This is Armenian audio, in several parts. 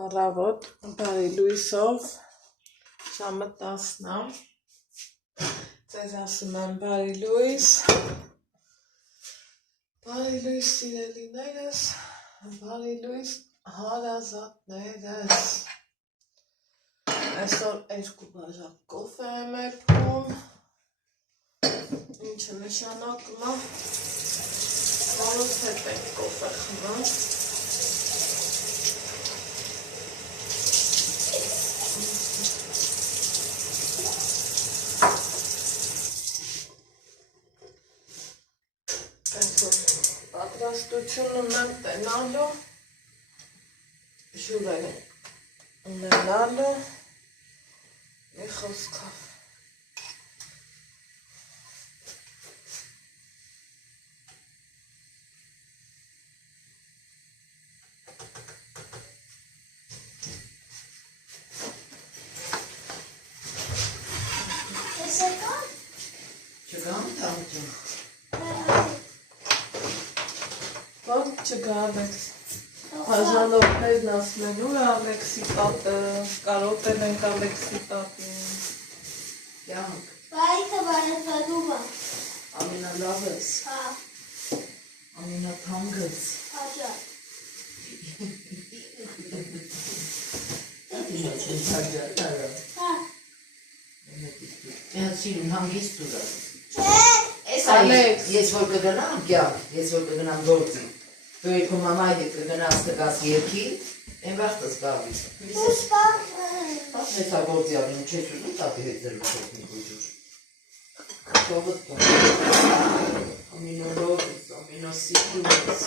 Առավոտ, բարի լույսով, ժամը 10-ն է, ձեզ ասում եմ բարի լույս սիրելիներս, բարի լույս հարազատներս, այսօր 2 բաժակ կոֆե եմ էրքում, ինչը նշանակում է, որոց հետ ենք կոֆե խմում, պատրաստություն ունեմ տենալու, ժուրեր ունենալու, մի խոսքով։ Ոնց չգա Ալեքս, բաժանորդներն ասում են ուր Ալեքսի տատը, կարոտել ենք Ալեքսի տատին։ Յանք։ Բայքը բարեթանում է։ Ամենալավս։ Հա։ Ամենաթանկս։ Հաջա։ Հա։ Ես սիրում հանգիստ ուրա։ Ալեքս։ Ես որ կգնամ կյանք, ես որ կգնամ գործի, դու երկու մամայի հետ կգնաս տկաս երկի, են վաղտս բաղվի։ Դուս բաղ։ Ես հա գործի ալին չես ուզում տատի հետ զրուց հետ մի գուջուր։ Կովըտ կոն։ Ամինորովս, ամինոսիկուս։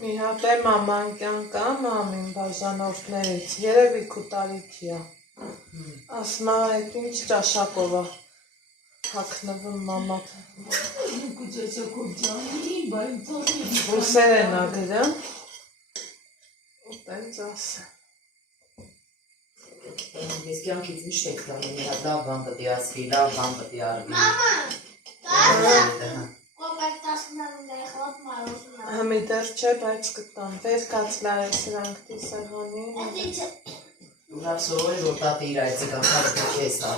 Մի հատ է մաման կա մամին բաժանորդներից, երևի քու տարիքի է։ Ասում է այդ ինչ ճաշակով է հագնվում մաման։ Բույսեր են ագրում ու տենց ասը։ Ես կյանքից միշտ եք տանում, մի հատ լավ բան պտի ասվի, լավ բան պտի արվի։ Մամա, կա՞ր կոպեկ 19 խոտ մարոսում է։ Համի դեռ չէ, բայց կտան, վեր կացլար է սրանք դի սեղանի։ Այդ ինչ է։ Ուրավ սովոր որ տատի իր այցը կանքար չես տա,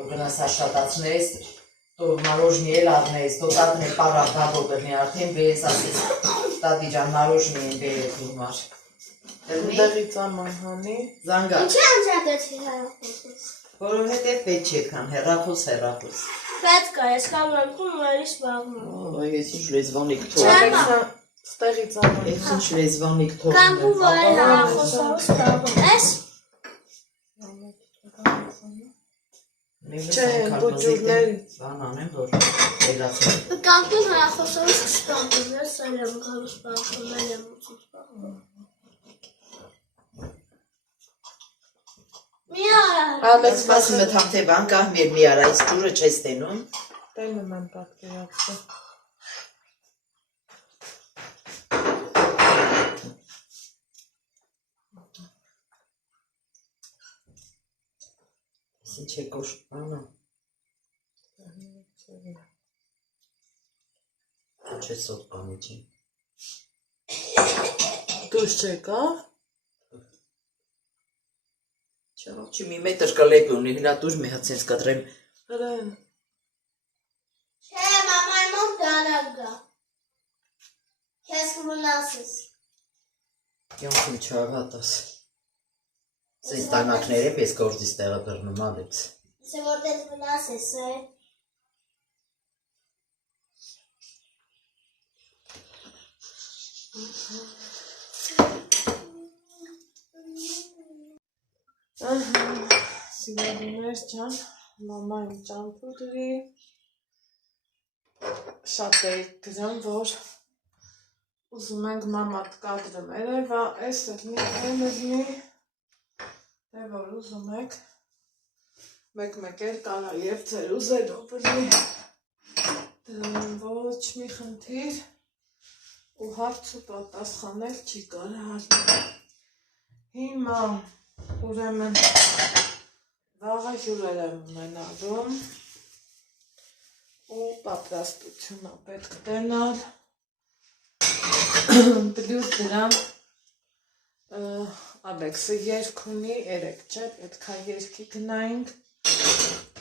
որ գնաս հաշտատացնես, տոր մարոժնի էլ արնես, տո տատն է պարավ բաբո գրնի արդեն բերես ասես, տատի ճան մարոժնի են բերեք ուրմար։ Ունդեղից աման հանի։ Զանգա, Ինչի անջատեցի հեռախոսս։ որովհետև պետ չեկան, հեռախոս։ Պետք է, ես կամրանքում ու էլիս բաղնում։ Ես ինչ լեզվանիկ Ալեքսա ստեղից աման։ Ես ինչ լեզվանիկ թողնում Կանգում որ էլ հեռախոսով բաղնում ես։ Չէ, բուջուրներից։ Բան անեմ, որ էլացում։ Կանգում հեռախոսով կշկամում ես, այլ եմ գալուս բաղնում, այլ եմ ուծուց բաղնում։ Մի արա։ Ալեքս Ասում է թամ թե բան կահ մեր մի արա, այս ջուրը չես տենում։ տենում եմ պատկերացը։ Ես ինչ է կոշ, անա։ Չէ սոտ բանի չի։ Դուս չեկա։ Չի մի մետր կլեպի ունի, հնա դուր մի հատ սենց կտրեմ։ Հրեն։ Չէ, մամայի մոտ դարակ գա։ Քեզ կմնասես։ Կյանքում չավատաս։ Սենց տանակներ եմ ես գործիս տեղը բրնում ալեքս։ Սե որ դες մնասես է։ Սիրելիներ ջան, մամային ճամփուդրի շատ է գրում, որ ուզում ենք մամատ կադրում երևա, այս էլնի, այն էլնի, դե որ ուզում եք, մեկ էլ կարա և ձեր ուզելով լի, ոչ մի խնդիր ու հարց ու պատասխանել չի կարալ։ Հիմա ուրեմն վաղը հյուրեր եմ ունենալու ու պատրաստություն է պետք տենալ Պլյուս դրան Ալեքսը երգ ունի, 3 չէ, պետք է երգի գնայինք,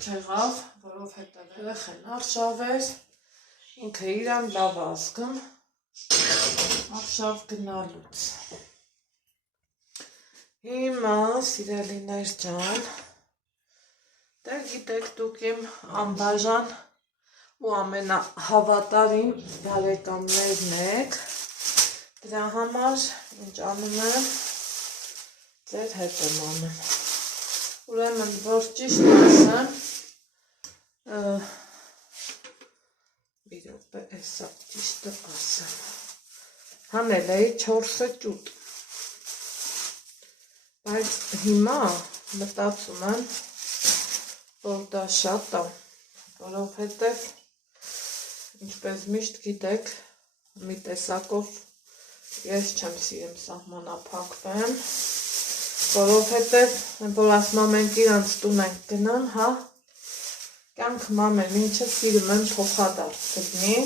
չեղավ, որովհետև երեխեն արշավ էր, ինքը իրան լավ ազգում, արշավ գնալուց։ Հիմա, սիրելիներ ջան, դե գիտեք դուք իմ անբաժան ու ամենահավատարիմ բարեկամներն եք, դրա համար ինչ անում եմ, ձեր հետ եմ անում։ Ուրեմն, որ ճիշտ ասեմ, մի րոպե, էսա ճիշտը ասեմ, հանել էի 4 ճուտ, բայց հիմա մտածում եմ, որ դա շատ է, որովհետև, ինչպես միշտ գիտեք, մի տեսակով ես չեմ սիրում սահմանափակվեմ, որովհետև, որ ասում ենք իրանց տուն ենք գնամ, հա, կյանքում ամեն ինչը սիրում եմ փոխադարձ գտնի,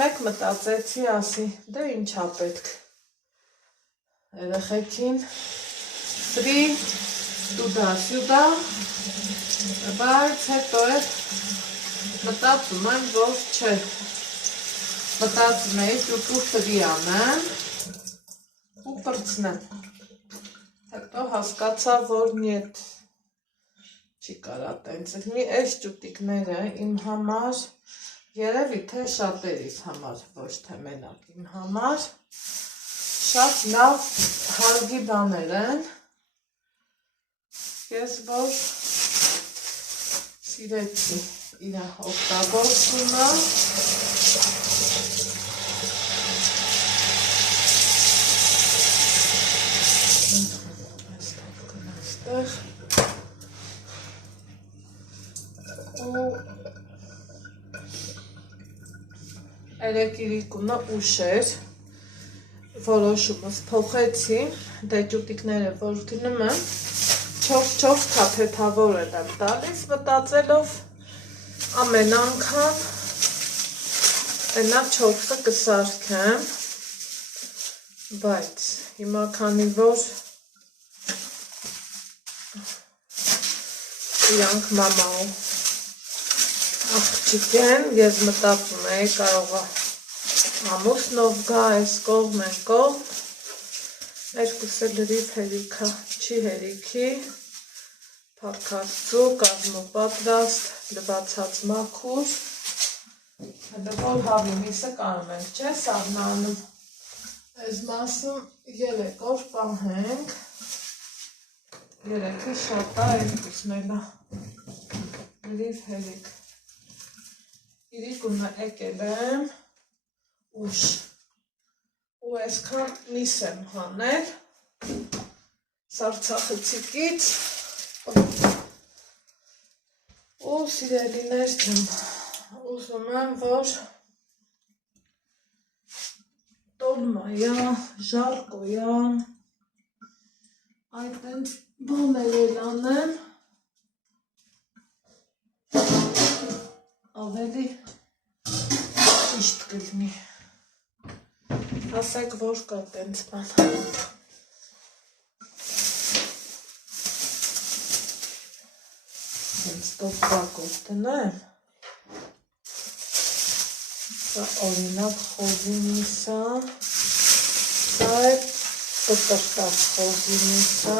մեկ մտածեցի, ասի, դե ինչա պետք, երեխեքին, free, տուդա-սյուդա, բայց հետո էր մտածում եմ, որ չէ, մտածում էի ճուտու free անեմ ու պրծնեմ, հետո հասկացա, որ նիետ չի կարա տենց, մի այս ճուտիկները իմ համար, երևի թե շատերիս համար, ոչ թե մենակ իմ համար, շատ լավ հարգի բաներ են, ես որ սիրեցի իրա օգտագործումը, ու երեկիրիկունը ուշ էր, որոշումս փոխեցի, դե ճուտիկները որ գնում եմ, 4 թափեթավոր եմ տալիս, մտածելով ամեն անգամ այնա 4-ը կսարքեմ, բայց հիմա քանի որ իրանք մամա ու աղջիկ են, ես մտածում էի կարող է ամուսնով գա, այս կողմ են կողմ, երկուսը լրիվ հերիքա, չի հերիքի, փառքաստու, կազմու պատրաստ, լվացած մաքուր, հետո որ հավիմիսը կարող ենք, չէ, սաղնանում, այս մասում 3 օր պահենք, 3-ը շատ է, երկուսն էլա, լրիվ հերիք, իրիկունը եկել եմ, ուշ, ու այսքան նիս եմ հանել, սարցախցիկից, ու սիրելիներ ջան, ուզում եմ, որ տոլմայա, ժարկոյա, այդ ենք բաներ էլ անեմ, ավելի ճիշտ կլինի, ասեք որ կա տենց բան, տենց տոպրակով տնեմ, սա օրինակ խոզի միսա, սա է կտրտած խոզի միսա,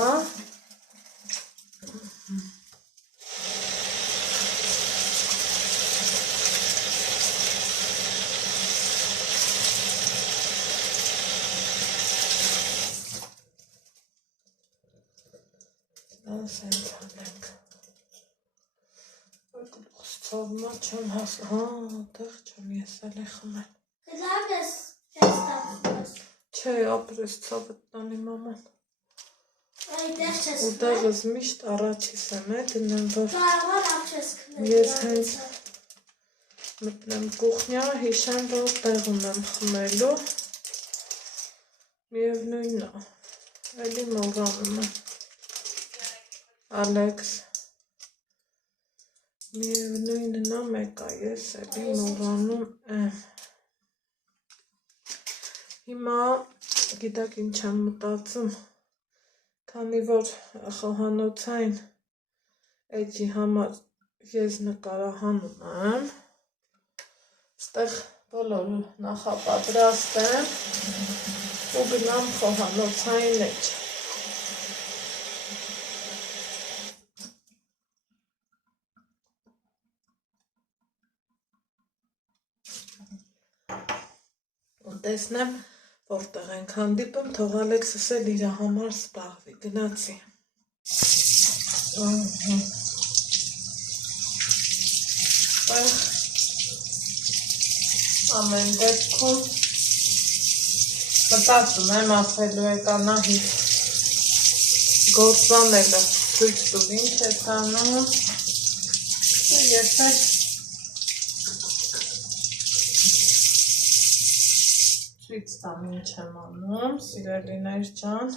սենց հանենք, ծովմա չեմ հաս, հա, տեղ չեմ ես էլ է խմել, Լավ ես տապս, չէ, ապրես ծավը տանի մաման, այդեղ չես ու տեղս միշտ առաջիս եմ է, դնեմ, որ կարողան ապ չես կնել, ես հենց մտնեմ կուխնյա, հիշեմ, որ տեղում եմ խմելու, միևնույնն է, էլի մորանում եմ, Ալեքս, միևնույնն է մեկա, ես էլի մորանում եմ, Հիմա գիտեք ինչ եմ մտածում, քանի որ խոհանոցային էջի համար ես նկարահանում եմ, ստեղ բոլորը նախապատրաստեմ ու գնամ խոհանոցային էջ։ Տեսնեմ, որտեղ ենք հանդիպում, թող Ալեքսս էլ իր համար զբաղվի, գնացի։ Ամեն դեպքում մտածում եմ ասելու եկանահիտ գործանելը ցույց տուր ինչ է անում, ես էլ ցույց տամ ինչ եմ անում, սիրելիներ ջան,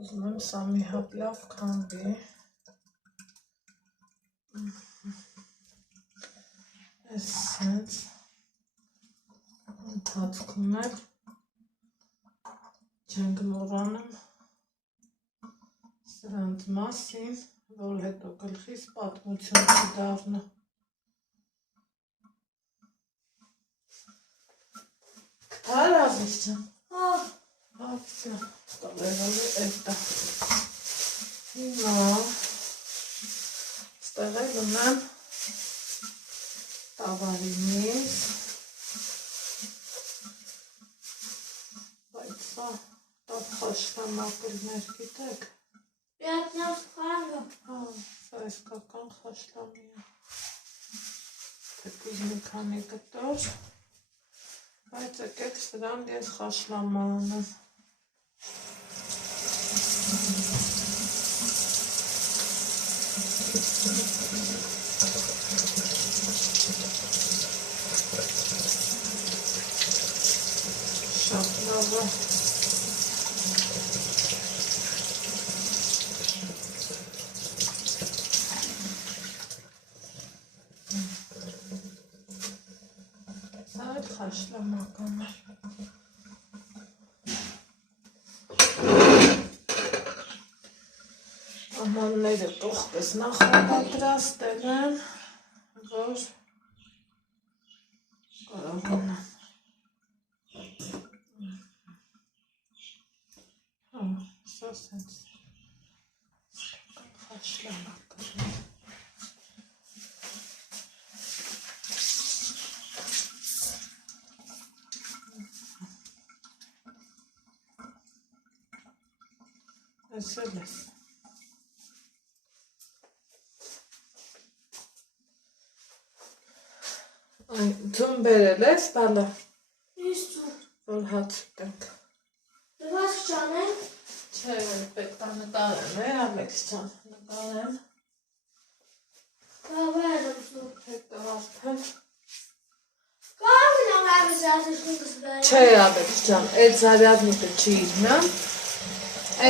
ուզում եմ սա մի հատ լավ քանդի, այսպես ընթացքում էլ չենք մոռանում սրանց մասին, որ հետո գլխիս պատմություն չդառնա։ Разве все. Вставляю это. Հիմա ստեղել ունեմ տավարի միս, բայց սա տավ խաշլամակրներ գիտեք։ Պյատնավ խաղը։ Սա իսկական խաշլամի է։ Դեպիս մի քանի կտոր, բայց եկեք սրան ես խաշլամա անեմ։ Շատ լավ է։ Սա էլ խաշլամական է։ Ամանները կողքս նախապատրաստել եմ, որ կարողանամ։ Սա սենց խաշլամական է։ Այս էլ ես։ Ձում բերել ես, բալա։ Ես ձում։ Որ հաց ուտենք։ Դված չանենք։ Չէ, պետք է նկարեմ, Ալեքս ջան, նկարեմ։ Կավեր եմ ձում։ Հետո արդեն։ Կավին ամայվի զարդիշնիկս բերեմ։ Չէ, Ալեքս ջան, այդ զարյադնիկը չի իհնան։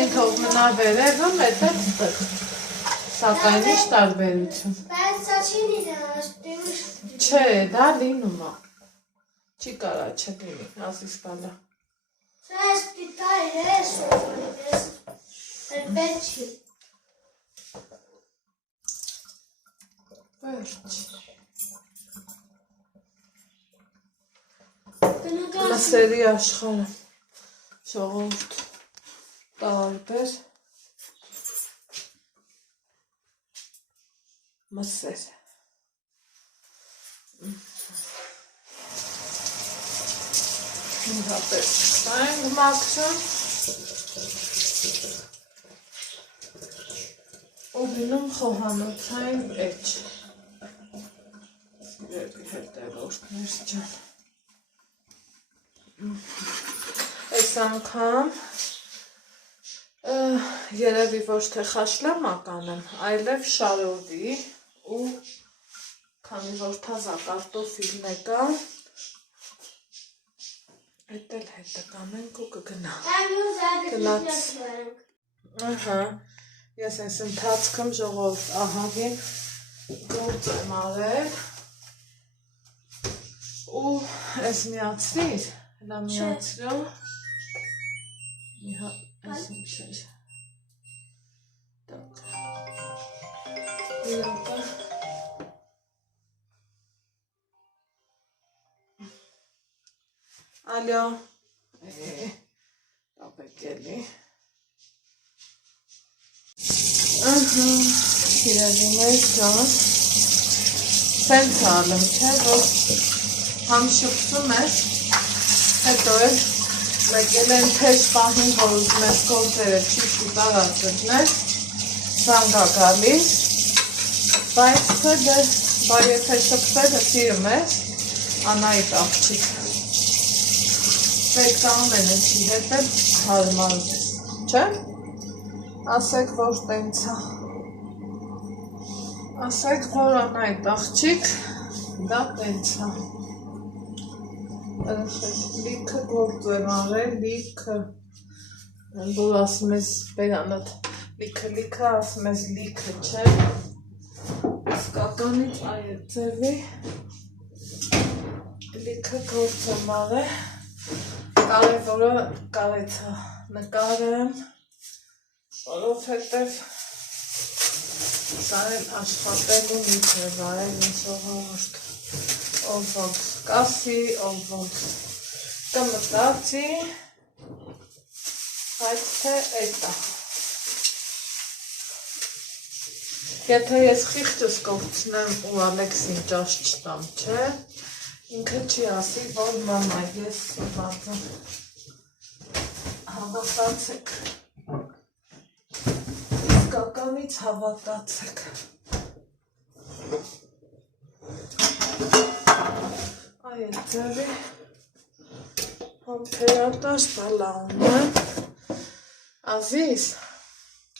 Են թող մնա վերևում, էդ է ստեղ։ Սակայն ինչ տարբերություն։ Բայց սա չի լինում, Չէ, դա լինում է։ Չի կարա չլինի, ասիս բալա։ Սա ես պիտար ես ովորիմ, ես պետ չի։ Վերջ։ Մսերի աշխարհը, ժողովուրդ, տարբեր մսեր։ Հատես ենք մաքրում ու գնում խոհանոցային էջ։ Սիրելի հետևորդներ ջան։ Այս անգամ երևի ոչ թե խաշլամական եմ, այլև շարովի ու քանի որ թազա կարտոֆիլն է կա, Էդ էլ հետը կանենք ու կգնա։ Գնաց։ Ահա, ես այս ընթացքում ժողովուրդ ահագին գործ եմ արել ու ես միացրիր, Հնամիացրո։ Մի հատ այս ինչ էր։ Так. Իրոք։ Ալո։ Ապեկելի։ Իրավիներ ջան։ Սենց ալում չէ, որ համ շպսում ես, հետո էլ մեկել են թեժ պահին, որ ուզում ես գործերը ճիշտ ու տարածություններ, սանգա գալիս, բայց թե դեր, բար եթե շպսելը սիրում ես, Անայիտ աղջիկ, պետք ամենը չի հետ էլ հարմար չէ, ասեք, որ տենցա, ասեք, որ Անայիտ աղջիկ, դա տենցա, լիքը գործ եմ արել, լիքը, որ ասում ես բերանդ, լիքը ասում ես լիքը չէ, իսկականից այդ ձևի, լիքը գործ եմ արել, կարևորը կարեցա նկարեմ, որովհետև սա էլ աշխատելու մի ձև արել ինձ ողորտ, ով ոնց կասի, ով ոնց կմտածի, բայց թե էտա։ Եթե ես խիղճս կողցնեմ ու Ալեքսին ճաշ չտամ, չէ, ինքը չի ասի, որ մամա ես սոված եմ, հավատացեք, իսկականից հավատացեք, այդ ձևի համբերատաշ բալաում եմ, Ազիզ,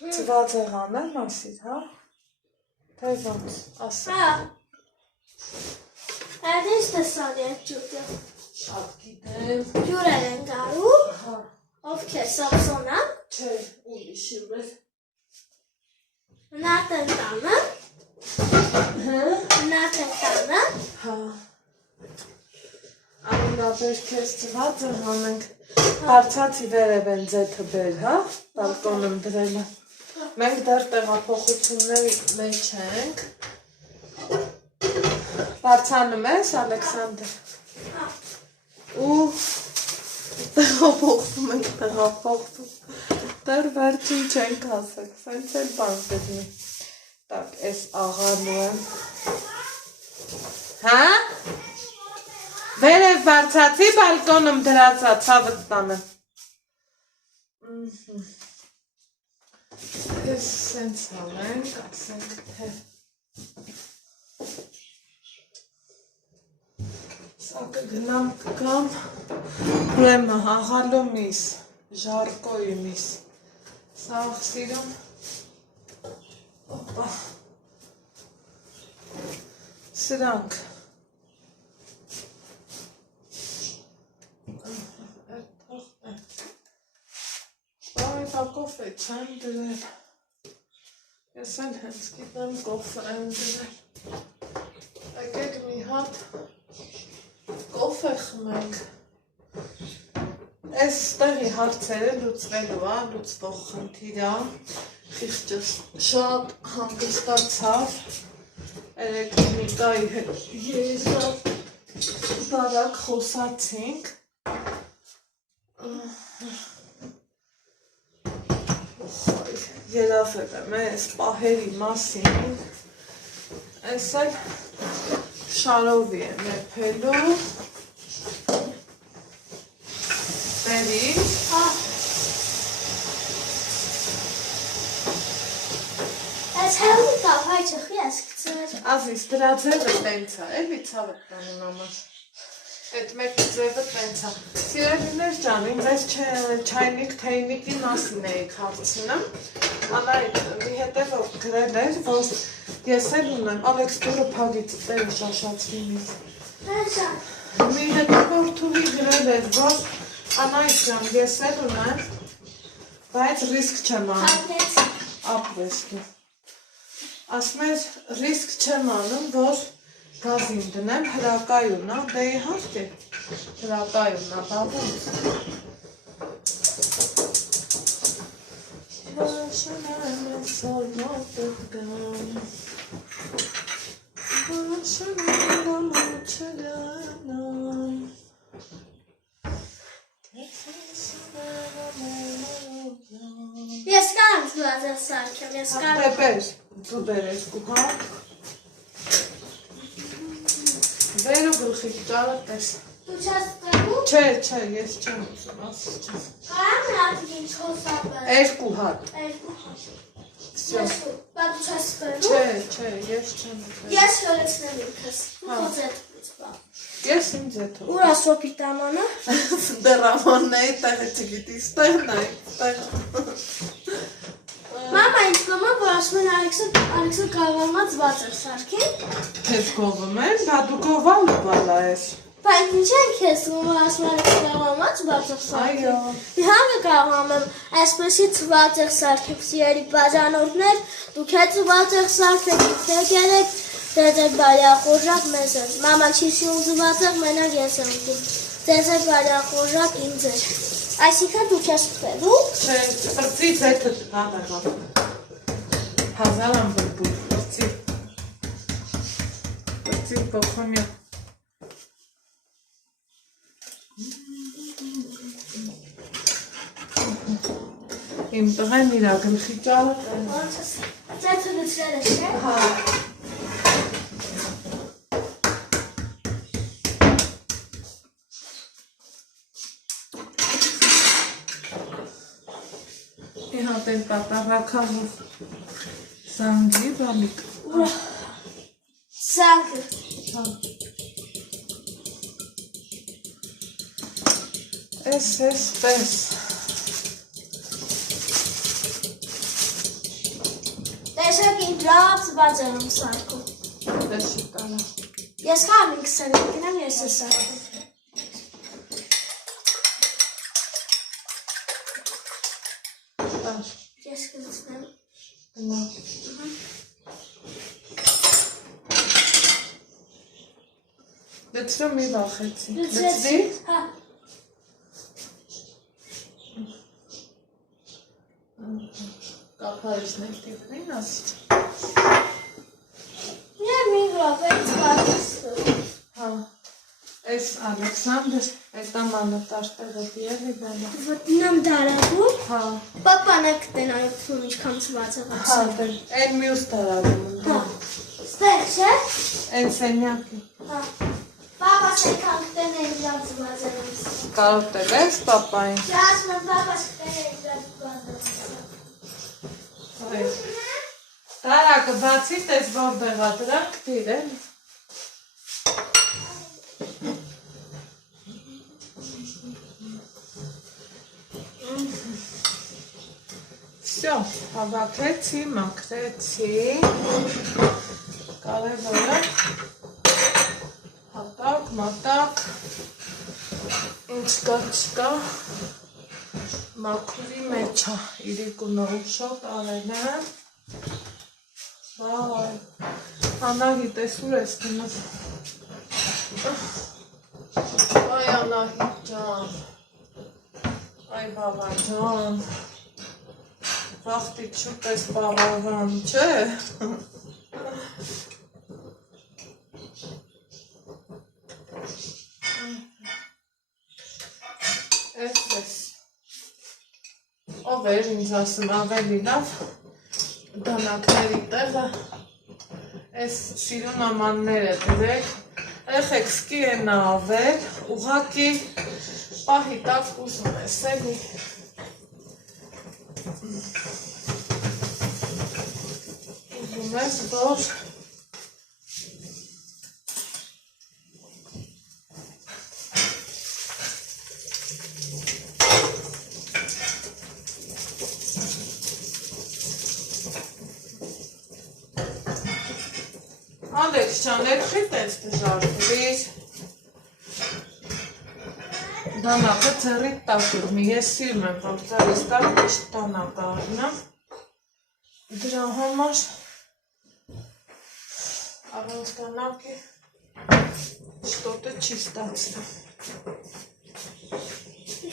ծված եղանեմ ասիր, հա, թե ոնց, ասա։ Այդ ինչ տեսան այդ ջուտը։ Շատ գիտեմ։ Ջուրեր են գարու։ Հա։ Ովքեր Սամսոնը։ Չէ, ուրիշ ուրեր։ Նատեն տանը։ Հա։ Նատեն տանը։ Հա։ Ամենաբեր քեզ ծված եղանենք, հարցացի վերև են ձեթը բեր, հա, բալկոնում դրելը։ Մենք դեռ տեղափոխությունների մեջ ենք։ Բարձանում ես, Ալեքսանդր։ Ու տեղափոխվում ենք, տեղափոխվում։ Դեռ վերջին չենք ասեք, սենց էլ բան գտնի։ Так, ես աղալու եմ։ Հա? Վերև բարձացի, բալկոնում դրածա, ցավդ տանը։ Ես սենց հալենք, ասենք, թե սա կգնամ կգամ, ուրեմը աղալու միս, ժարկոյի միս, սաղ սիրում, օպա, սրանք, Այդ կոֆե չեմ դրել, ես էլ հենց գիտեմ կոֆե եմ դրել, եկեք մի հատ կոֆե խմենք, այս տեղի հարցերը լուծվելու լուծվող խնդիրա, խիղճս շատ հանգստացավ, էլեկտրիկայի հետ եզավ բարակ խոսացինք, երավել եմ ես պահերի մասին, ես էլ շարովի եմ եփելու, բերի, Այս հեղի կավ հայ չխի ես կծեր, Ազիս դրա ձևը տենց է, էլի ցավը տանուն համար, այդ մեկ ձևը տենց է, սիրելիներ ջան, ինձ այս չայնիկ թեյնիկի մասին էիք հարցնում, Անայիտ մի հետևով գրել էր, որ ես էլ ունեմ, Ալեքս դուրը փագից տերը շաշացվի միզ, մի հետևով թուղի գրել էր, որ Անայիտ ջան, ես էլ ունեմ, բայց ռիսկ չեմ անում, ապրես դու, ասում էր ռիսկ չեմ անում, որ Գազին դնեմ, հրակայունա, դե իհարկե, հրակայունա, բաղում։ Բաշնեմ ես ալմատը գամ, բաշնեմ ամուչը գանամ, Ես կարամ զուազել սարքեմ, ես կարամ։ Աղտեպեր, դու բերես կուհա, բերու գլխիկ ճարը տես։ Դու չես տեգու։ Չէ, ես չեմ ուզում, ասի չես։ Կարամ հատիկին չոսապել։ Երկու հատ։ Երկու հատ։ Всё. Բա դու չես բերու։ Չէ, ես չեմ ուզում։ Ես հորեցնեմ ինքս։ Դու խոձետվից բա։ Ես ինձ է թող։ Ուր ասոպի տամանը։ Դեռ ամաննայի տեղը չգիտի, ստեղն է, ստեղը։ Մամա ինձ կոմա, որ ասում են Ալեքսը կավանած բացր սարքին։ Քեզ գովում են, բա դու գովալու բալա ես։ Բայց ինչ են քեզ որ ասում են Ալեքսը կավանած բացր սարքին։ Այո։ Իհարկե կարող եմ այսպեսի ծվածեղ սարքեք սիրելի բաժանորդներ, դուք է ծվածեղ սարքեք, դուք եք ձեզ բարյախորժակ մեզ են։ Մաման չի սիրում ծվածեղ, մենակ ես եմ ուզում։ Ձեզ բարյախորժակ ինձ էր։ Այսինքն դուք ես ուտելու։ Չէ, պրծից հետը տղադագա։ Հազար եմ բրբուր, պրծի բոխոմյա։ Իմ տղեն իրա գլխի ճալը տեն։ Ձեթը լծրել է, չէ։ Հա։ Իհատեն պատարակալով սանգի բալիկ։ Սանգը։ Էս պես։ Տեսեք ինձ լավ ծվածեղ եմ սարքում։ Տեսի տալա։ Ես կարամ ինքս եմ գնամ, ես է սարքում։ Ես կլցնեմ։ Նա։ Դեցրում մի վախեցի։ Դեցրի։ Հա։ Կապարիսներ տիպնին ասիչ։ Մի վապեց պատիստը։ Հա։ Էս Ալեքսանդր, էտ ամանը տաշտեղը դիելի բանա։ Ոտնամ դարագում։ Հա։ Պապանը կտեն այդքում ինչքան ծվածեղ եմ Հա, սարքում։ են մյուս տարագում են։ Հա։ Ստեղ չէ։ Են սենյակի։ Հա։ Պապաս այնքան կտեն են լավ ծվածեղ եմ սարքում։ Կարոտել ես պապային։ Ասում եմ պապաս կտեն են լավ ծվածեղ եմ սարքում։ Տարակը բացի տես որտեղա դրանք դիր են։ Всё, հավաքեցի, մաքրեցի։ Կարևորը հատակ, մատակ, ինչ կա չկա, մաքուրի մեջ է, իրիկունը ուշոտ արել եմ։ Վայ, Անահիտ, ես ուր ես գնաս։ Այ Անահիտ ջան, այ բաբա ջան, վաղտի չուտ ես բավարան, չէ։ Ես, ով էր ինձ ասում ավելի լավ, դանակների տեղը, ես սիրուն ամանները դրեք, երեխեք սկի են ավել, ուղղակի պահի տակ ուզում ես, էլի։ Ուզում ես, որ Ալեքս ջան, երբեք տենց դժարդվիր։ Դանակը ձեռիդ տակ ուրմի, ես սիրում եմ, որ ձեռիս տակ միշտ դանակ առնամ։ Դրա համար առանց դանակի Что-то чисто.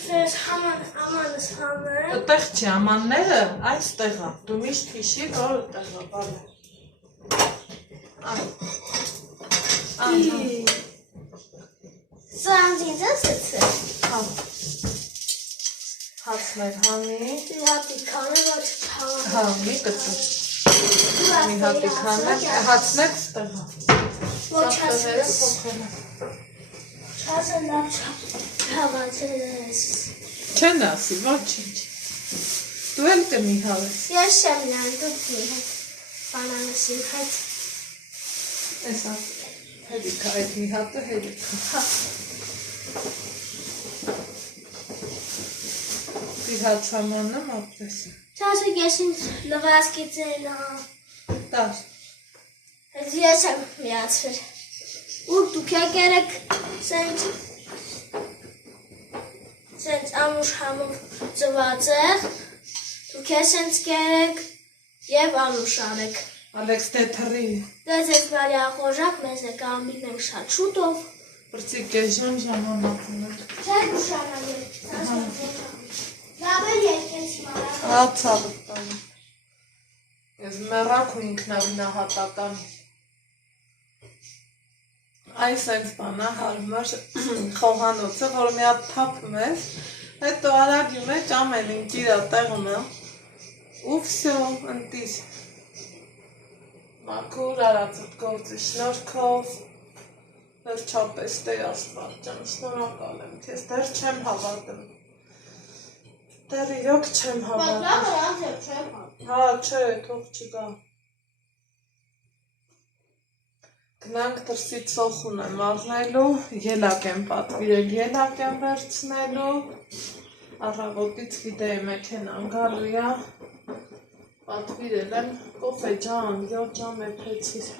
Ես ամանս համը։ Այդտեղ չի ամանները, այստեղ է։ Դու միշտ հիշի, որ այդտեղ է, բանը։ Սանձին դասեցը։ Հա։ Հացներ հանի։ Հատիկանը ոչ չհավա։ Հա, մի կծու։ Մի հատիկանը, հացներ ստեղ է։ Ոչ Սաղտեղերը հասես։ փոխել է։ Չասը լավ հավացել ես։ Չեն ասի, ոչինչ։ Դու էլ կնի հավես։ Ես եմ լան դուքի հետ, բանանսի հետ։ Էսա, հետիքա, այդ մի հատը հետիքա։ Հա։ Դի հացամանը մապտես։ Չասը ես ինձ լվասկի ծենա։ Տար։ Հետ ես եմ միացվել։ Ուր դուք եկերեք սենց ամուշ համով ծվածեղ, դուք ես սենց կերեք և ամուշ արեք։ Ալեքս դե թռի։ Դեզ ես բարի ախոժակ մեզ է կամբիտ ենք շատ շուտով։ Պրծի կեժան ժամանակում եք։ Չէ ուշանագել, լավ էլ երկեց մարա։ Հացավը տանի։ Ես մեռակ ու ինքնավինահատական։ Այս այնց բանա հարմար խոհանոցը, որ մի հատ թափում ես, հետո արագի մեջ ամեն ինչ իրա տեղում է, ու վսյո, ընտիս։ Մաքուր արածդ գործի շնորհքով, վերջապես Տեր Աստված ջան, շնորհակալ եմ քեզ, դեռ չեմ հավատում։ Դեռ իրոք չեմ հավատում։ Հա, չէ, թող չգա։ Գնանք դրսից սոխուն եմ առնելու, ելակ եմ պատվիրել, ելակ եմ վերցնելու, առավոտից գիտեի մեքենան գալու է, պատվիրել եմ, կոֆե ջան, 7 ժամ էփեցիր,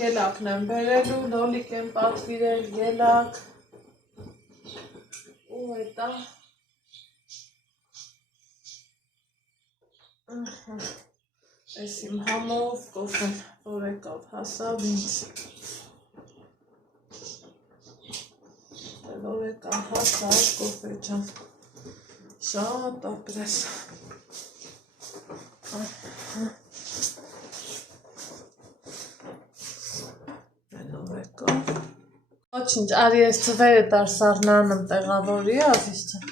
ելակն եմ բերելու, լոլիկ եմ պատվիրել, ելակ, ու հետա, Այս իմ համով կոֆեն, որ եկավ հասավ ինձ, որ եկավ հասավ կոֆե ջան, շատ ապրես, որ եկավ, ոչինչ, արի ես ծվերը տար սարնանım տեղավորի, ասիս չեմ,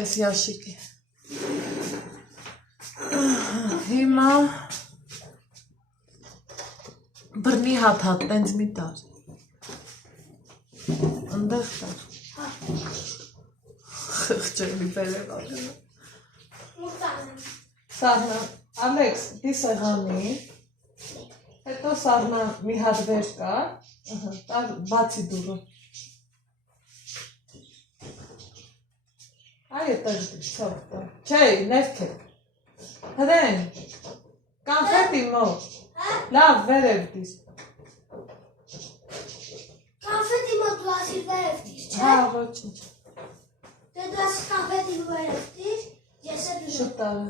այս յաշիկի, հիմա բրնի հատ տենց մի տար, ընդեղ տար, խղճելի բերև ագնա, սարնա, Ալեքս, դի սեղանի, հետո սարնա մի հատ վեր կար, բացի դուրը, այ էտեղ դի, չէ, ներքեք, Հրեն, կանխետի մոտ, լավ վերև դիս։ Կանխետի մոտ դու ասիր վերև դիս, չէ։ Հա, ոչինչ։ Դե դու ասիր կանխետի վերև դիս, ես է դու։ Շտարը։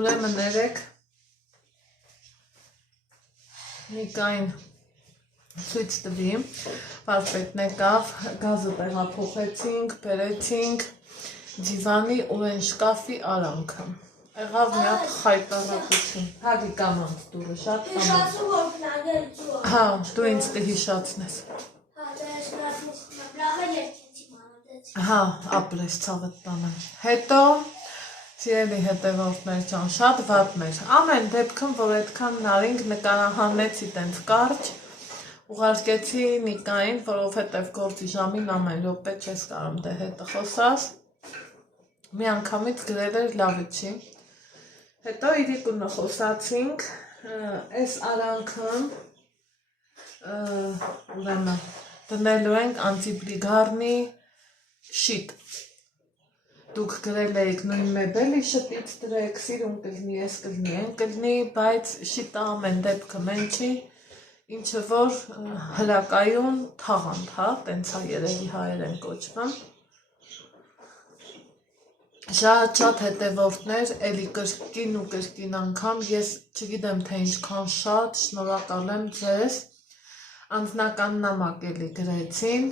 Ուրեմն ներեք, Նիկային ցույց տվի, վարպետն եկավ, գազը տեղափոխեցինք, բերեցինք, Ձիվանի ուրեն շկաֆի արանքը, եղավ մի հատ խայտարակություն, հագի կամանց դուրը, շատ կամանց, Հիշացու որ պլանել ծուա, հա, դու ինձ կհիշացնես, հա, դες լավ է երկեցի մանատեցի, հա, ապրես ցավդ տանեմ, հետո, սիրելի հետևորդներ ջան, շատ վատներ, ամեն դեպքում, որ այդքան նարինք նկարահանեցի տենց կարճ, ուղարկեցի Նիկային, որովհետև գործի ժամին ամեն րոպե չես կարում դե հետը խոսաս, մի անգամից գրել էր լավը չի, հետո իրիկունը խոսացինք, այս արանքն ուրեմն դնելու ենք անտիբրիգարնի շիտ, դուք գրել էիք նույն մեբելի շտից դրեք, սիրուն կլնի, ես կլնի, են կլնի, բայց շիտը ամեն դեպքը մեն չի, ինչը որ հրակայուն թաղանդ, հա, տենց հա երևի հայեր են կոչվում, շատ հետևորդներ, էլի կրկին ու կրկին անգամ, ես չգիտեմ թե ինչքան շատ շնորհակալ եմ ձեզ, անձնական նամակ էլի գրեցին,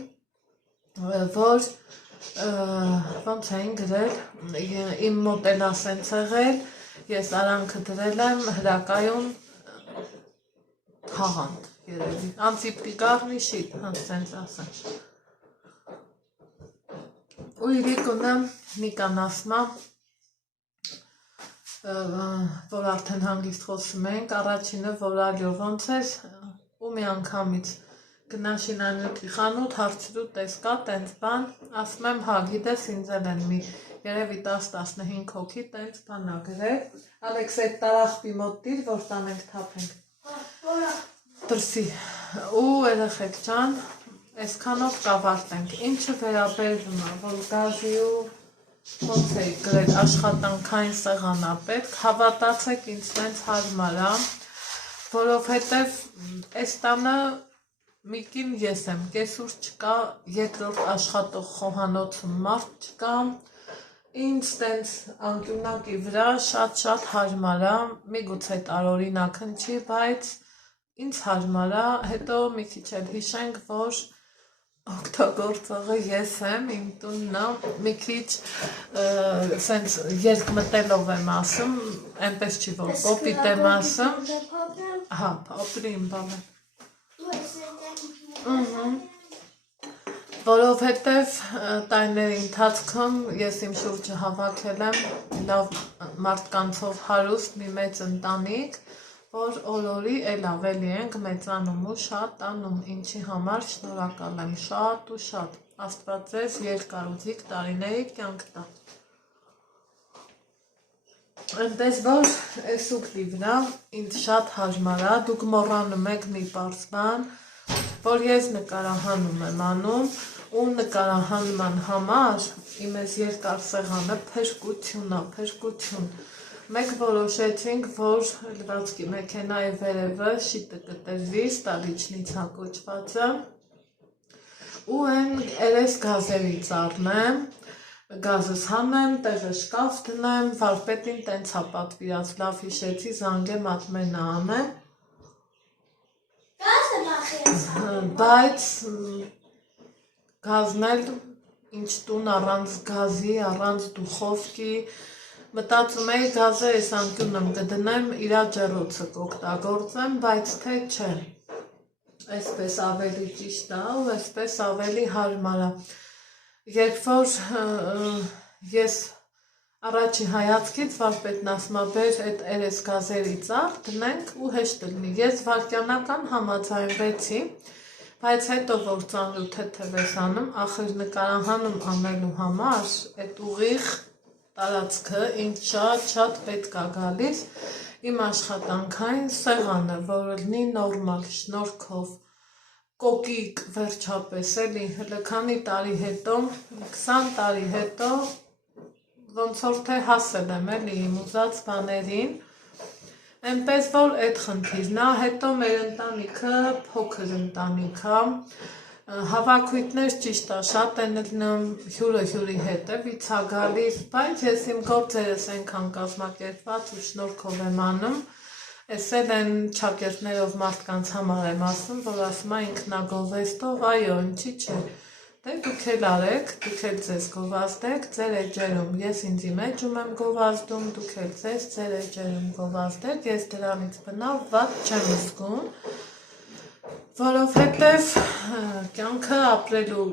որ ոնց էին գրել, իմ մոտ էլ ասենց եղել, ես արանքը դրել եմ հրակայուն թաղանդ, երևի, անցիպտիկարնիշի, ասենց ասեմ։ Ու իրիկունը Նիկան ասմա, որ արդեն հանգիստ խոսում ենք, առաջինը, որ ալյո ոնց ես, ու մի անգամից գնաշին անյութի խանութ, հարցրու տեսկա, տենց բան, ասում եմ, հա, գիտես ինձ էլ են մի, երևի 10-15 հոգի, տենց բան ագրել, Ալեքս այդ տարախբի մոտ դիր, որ տանենք թափենք, դրսի, ու երեխեք ջան, այսքանով կավարտենք, ինչը վերաբերվում է, որ գազի ու ոնց էի գրել աշխատանքային սեղանա պետք, հավատացեք ինձ տենց հարմար է, որովհետև այս տանը մի կին ես եմ, կեսուր չկա, երկրորդ աշխատող խոհանոցում մարդ չկա, ինձ տենց անկյունակի վրա շատ հարմար է, միգուցե տարօրինակ հնչի, բայց ինձ հարմար է, հետո մի քիչ էլ հիշենք, որ օգտագործողը ես եմ, իմ տունն է, մի քիչ սենց երկմտելով եմ ասում, այնպես չի, որ կոպիտ եմ ասում, հա, ապրի իմ բանը, որովհետև տարիների ընթացքում ես իմ շուրջը հավաքել եմ լավ մարդկանցով հարուստ մի մեծ ընտանիք, որ օրորի էլ ավելի ենք մեծանում ու շատ անում, ինչի համար շնորհակալ եմ շատ ու շատ, Աստված ձեզ երկարուձիգ տարիների կյանք տա։ Այնպես որ այս ուկտի վրա ինձ շատ հարմար է, դուք մոռանում եք մի պարզ բան, որ ես նկարահանում եմ անում ու նկարահանման համար իմ այս երկար սեղանը փրկություն է, փրկություն։ Մենք որոշեցինք, որ լվացքի մեքենայի վերևը շիտը կտրվի, ստալիչնիցա կոչվածը, ու են երես գազերից առնեմ, գազս հանեմ, տեղը շկաֆ դնեմ, վարպետին տենց հա պատվիրած, լավ հիշեցի, զանգեմ ատմենա անեմ, բայց գազն էլ ինչ տուն առանց գազի, առանց դուխովկի, մտածում էի գազը այս անկյունում կդնեմ, իրա ջեռոցը կօգտագործեմ, բայց թե չէ, այսպես ավելի ճիշտ է ու այսպես ավելի հարմար է։ Երբ որ ես առաջի հայացքից վարպետն ասում է բեր այդ երես գազերից առ դնենք ու հեշտ լինի։ Ես վայրկյանական համաձայնվեցի, բայց հետո որ ծանրութ թեթև ես անում, ախր նկարահանում անելու համար այդ ուղիղ տարածքը ինձ շատ պետք է գալիս իմ աշխատանքային սեղանը, որը լինի նորմալ, շնորհքով, կոկիկ վերջապես էլի, քանի տարի հետո, 20 տարի հետո, ոնց որ թե հասել եմ էլի իմ ուզած բաներին, այնպես որ այդ խնդիրն է, հետո մեր ընտանիքը փոքր ընտանիք է, հավաքույթներ ճիշտ է, շատ են լինում, հյուրը հյուրի հետևից է գալիս, բայց ես իմ գործերս այնքան կազմակերպված ու շնորհքով եմ անում, ես էլ են ճակերտներով մարդկանց համար եմ ասում, որ ասում է ինքնագովեստով, այո, ինչի՞ չէ, դե դուք էլ արեք, դուք էլ ձեզ գովազդեք, ձեր էջերում, ես ինձի մեջում եմ գովազդում, դուք էլ ձեզ ձեր էջերում գովազդեք, ես դրանից բնավ վատ չեմ զգում, որովհետև կյանքը ապրելու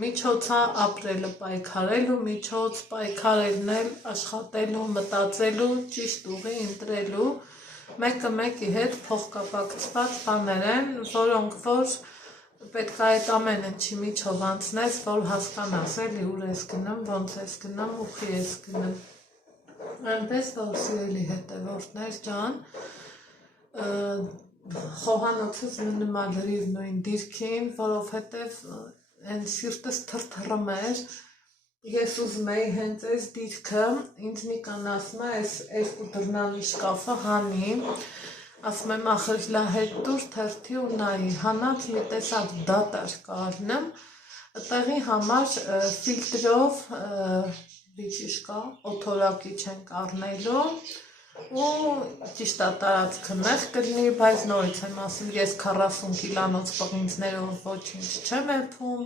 միջոց է, ապրելը պայքարելու միջոց, պայքարելն էլ աշխատելու, մտածելու, ճիշտ ուղի ընտրելու, մեկը մեկի հետ փոխկապակցված բաներ են, որոնք որ պետք է այդ ամեն ինչի միջով անցնես, որ հասկանաս էլի ուր ես գնում, ոնց ես գնում, ուխի ես գնում։ Այնպես որ սիրելի հետևորդներ ջան, խոհանոցս մնում է լրիվ նույն դիրքին, որովհետև այն սիրտս թրթռում էր, ես ուզում էի հենց այս դիրքը, ինձ Նիկան ասում է, այս երկու դռնանի շկաֆը հանի, ասում եմ ախր լա հետ տուր թերթի ու նայի, հանած մի տեսակ դատար կառնեմ, տեղի համար ֆիլտրով բիջիշ կա, օթորակի չենք առնելու ու ճիշտ է տարածքը նեղ կլինի, բայց նորից եմ ասում, ես 40 կիլանոց պղինձներով ոչինչ չեմ էփում,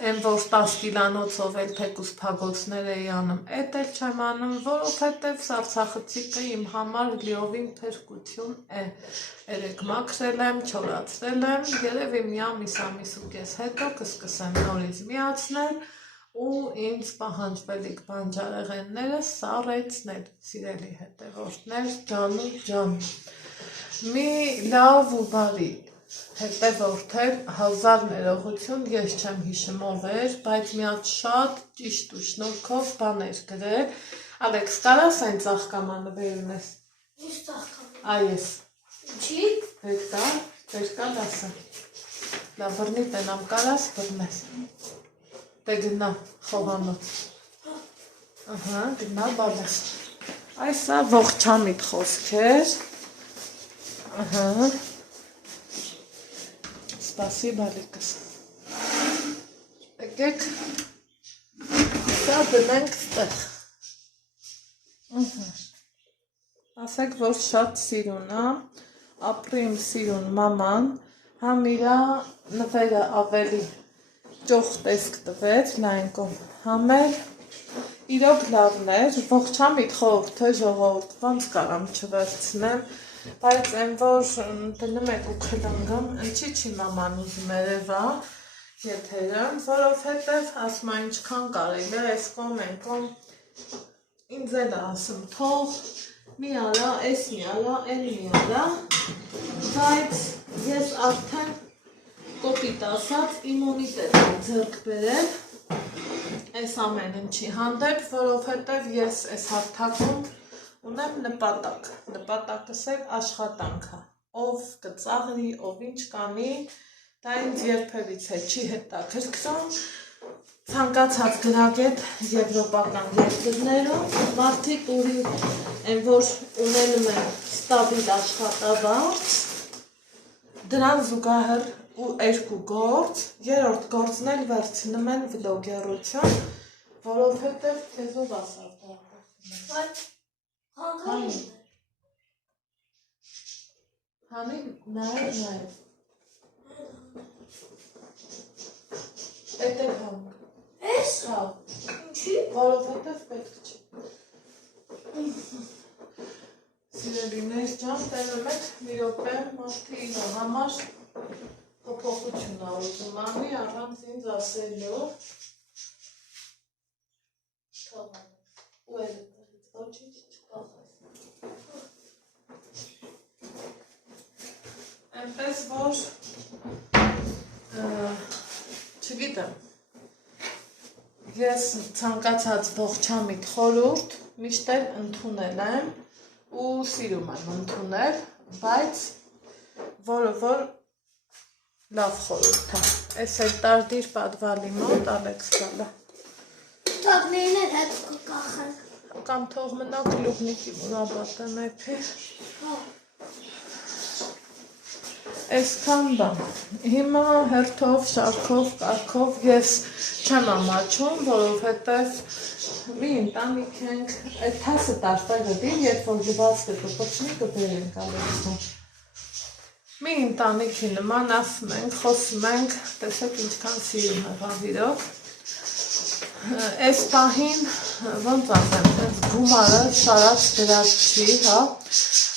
Եմ որ 10 կիլանոցով էլ թեկուս փագոցներ էի անում, էդ էլ չեմ անում, որովհետև սարսախցիկը իմ համար լիովին փրկություն է։ Երեք մաքրել եմ, չորացրել եմ, երևի մի ամիս ու կես հետո կսկսեմ նորից միացնել ու ինձ պահանջվելիք բանջարեղենները սառեցնել, սիրելի հետևորդներ, ջան ու ջան։ Մի լավ ու բարի հետևորդեր, 1000 ներողություն, ես չեմ հիշում ով էր, բայց մի հատ շատ ճիշտ ու շնորհքով բաներ գրել։ Ալեքս, կարաս այն ծաղկամանը վերունես։ Ինչ ծաղկամ։ Այս։ Ինչի։ Վերկա դասը։ Լավ բռնի տենամ կարաս բռնես։ Դե գնա խոհանոց։ Ահա, գնա բալես։ Այսա ողջամիտ խոսքեր։ Ահա։ Спасибо, Լիկս։ Եկեք, սա դնենք ստեղ։ Ասեք, որ շատ սիրուն է, ապրի իմ սիրուն մաման, համ իրա նվերը ավելի ճոխ տեսք տվեց, լայնկոմ, համ էլ իրոք լավն էր, ողջամիտ խորհուրդ է ժողովուրդ, ոնց կարամ չվերցնեմ, բայց այն որ դնում եք ու քլնգում, ինչի չի մաման ուզում երևա եթերը, որովհետև ասում է ինչքան կարելի է, այս կոմ են կոմ, ինձ էլ ասում թող մի արա, այս մի արա, են մի արա, բայց ես արդեն կոպիտ ասած իմունիտետ եմ ձեռք բերել այս ամեն ինչի հանդեպ, որովհետև ես այս հարթակում ունեմ նպատակ, նպատակս էլ աշխատանքը, ով կծաղրի, ով ինչ կանի, դա ինձ երբևիցե չի հետաքրքրում, ցանկացած գրագետ եվրոպական երկրներում, մարդիկ ուրի են, որ ունենում են ստաբիլ աշխատավարձ, դրան զուգահեռ ու երկու գործ, երրորդ գործն էլ վերցնում են վլոգերություն, որովհետև քեզով ասավ դա։ Հանի նայր։ Էդ է համ։ Ես։ Հա։ Ինչի։ Որովհետև պետք չի։ Սիրելիներ ջան, տենում եք մի րոպե մարդի իր համար փոփոխություն ա ուզում անի առանց ինձ ասելու։ Ու էլ ոչինչ չկախես։ Այնպես որ չգիտեմ, ես ցանկացած ողջամիտ խորհուրդ միշտ էլ ընդունել եմ ու սիրում եմ ընդունել, բայց որը որ լավ խորհուրդ է։ Այս էլ տարդիր պատվալի մոտ Ալեքս գալա։ Տակներն էլ հետ կկախեն։ Կամ թող մնա կլուբնիկի մուրաբատը նեփի։ Այսքան բան։ Հիմա հերթով, շարքով, կարգով ես չեմ ամաչում, որովհետև մի ընտանիք ենք, այդ թասը տարտեղը դին, երբ որ գված կպպչնի կբերենք Ալեքսին։ Մի ընտանիքի նման ասում ենք, խոսում ենք, տեսեք ինչքան սիրում է վավիրով։ Այս պահին, ոնց ասեմ, այս գումարը շարած դրած չի, հա,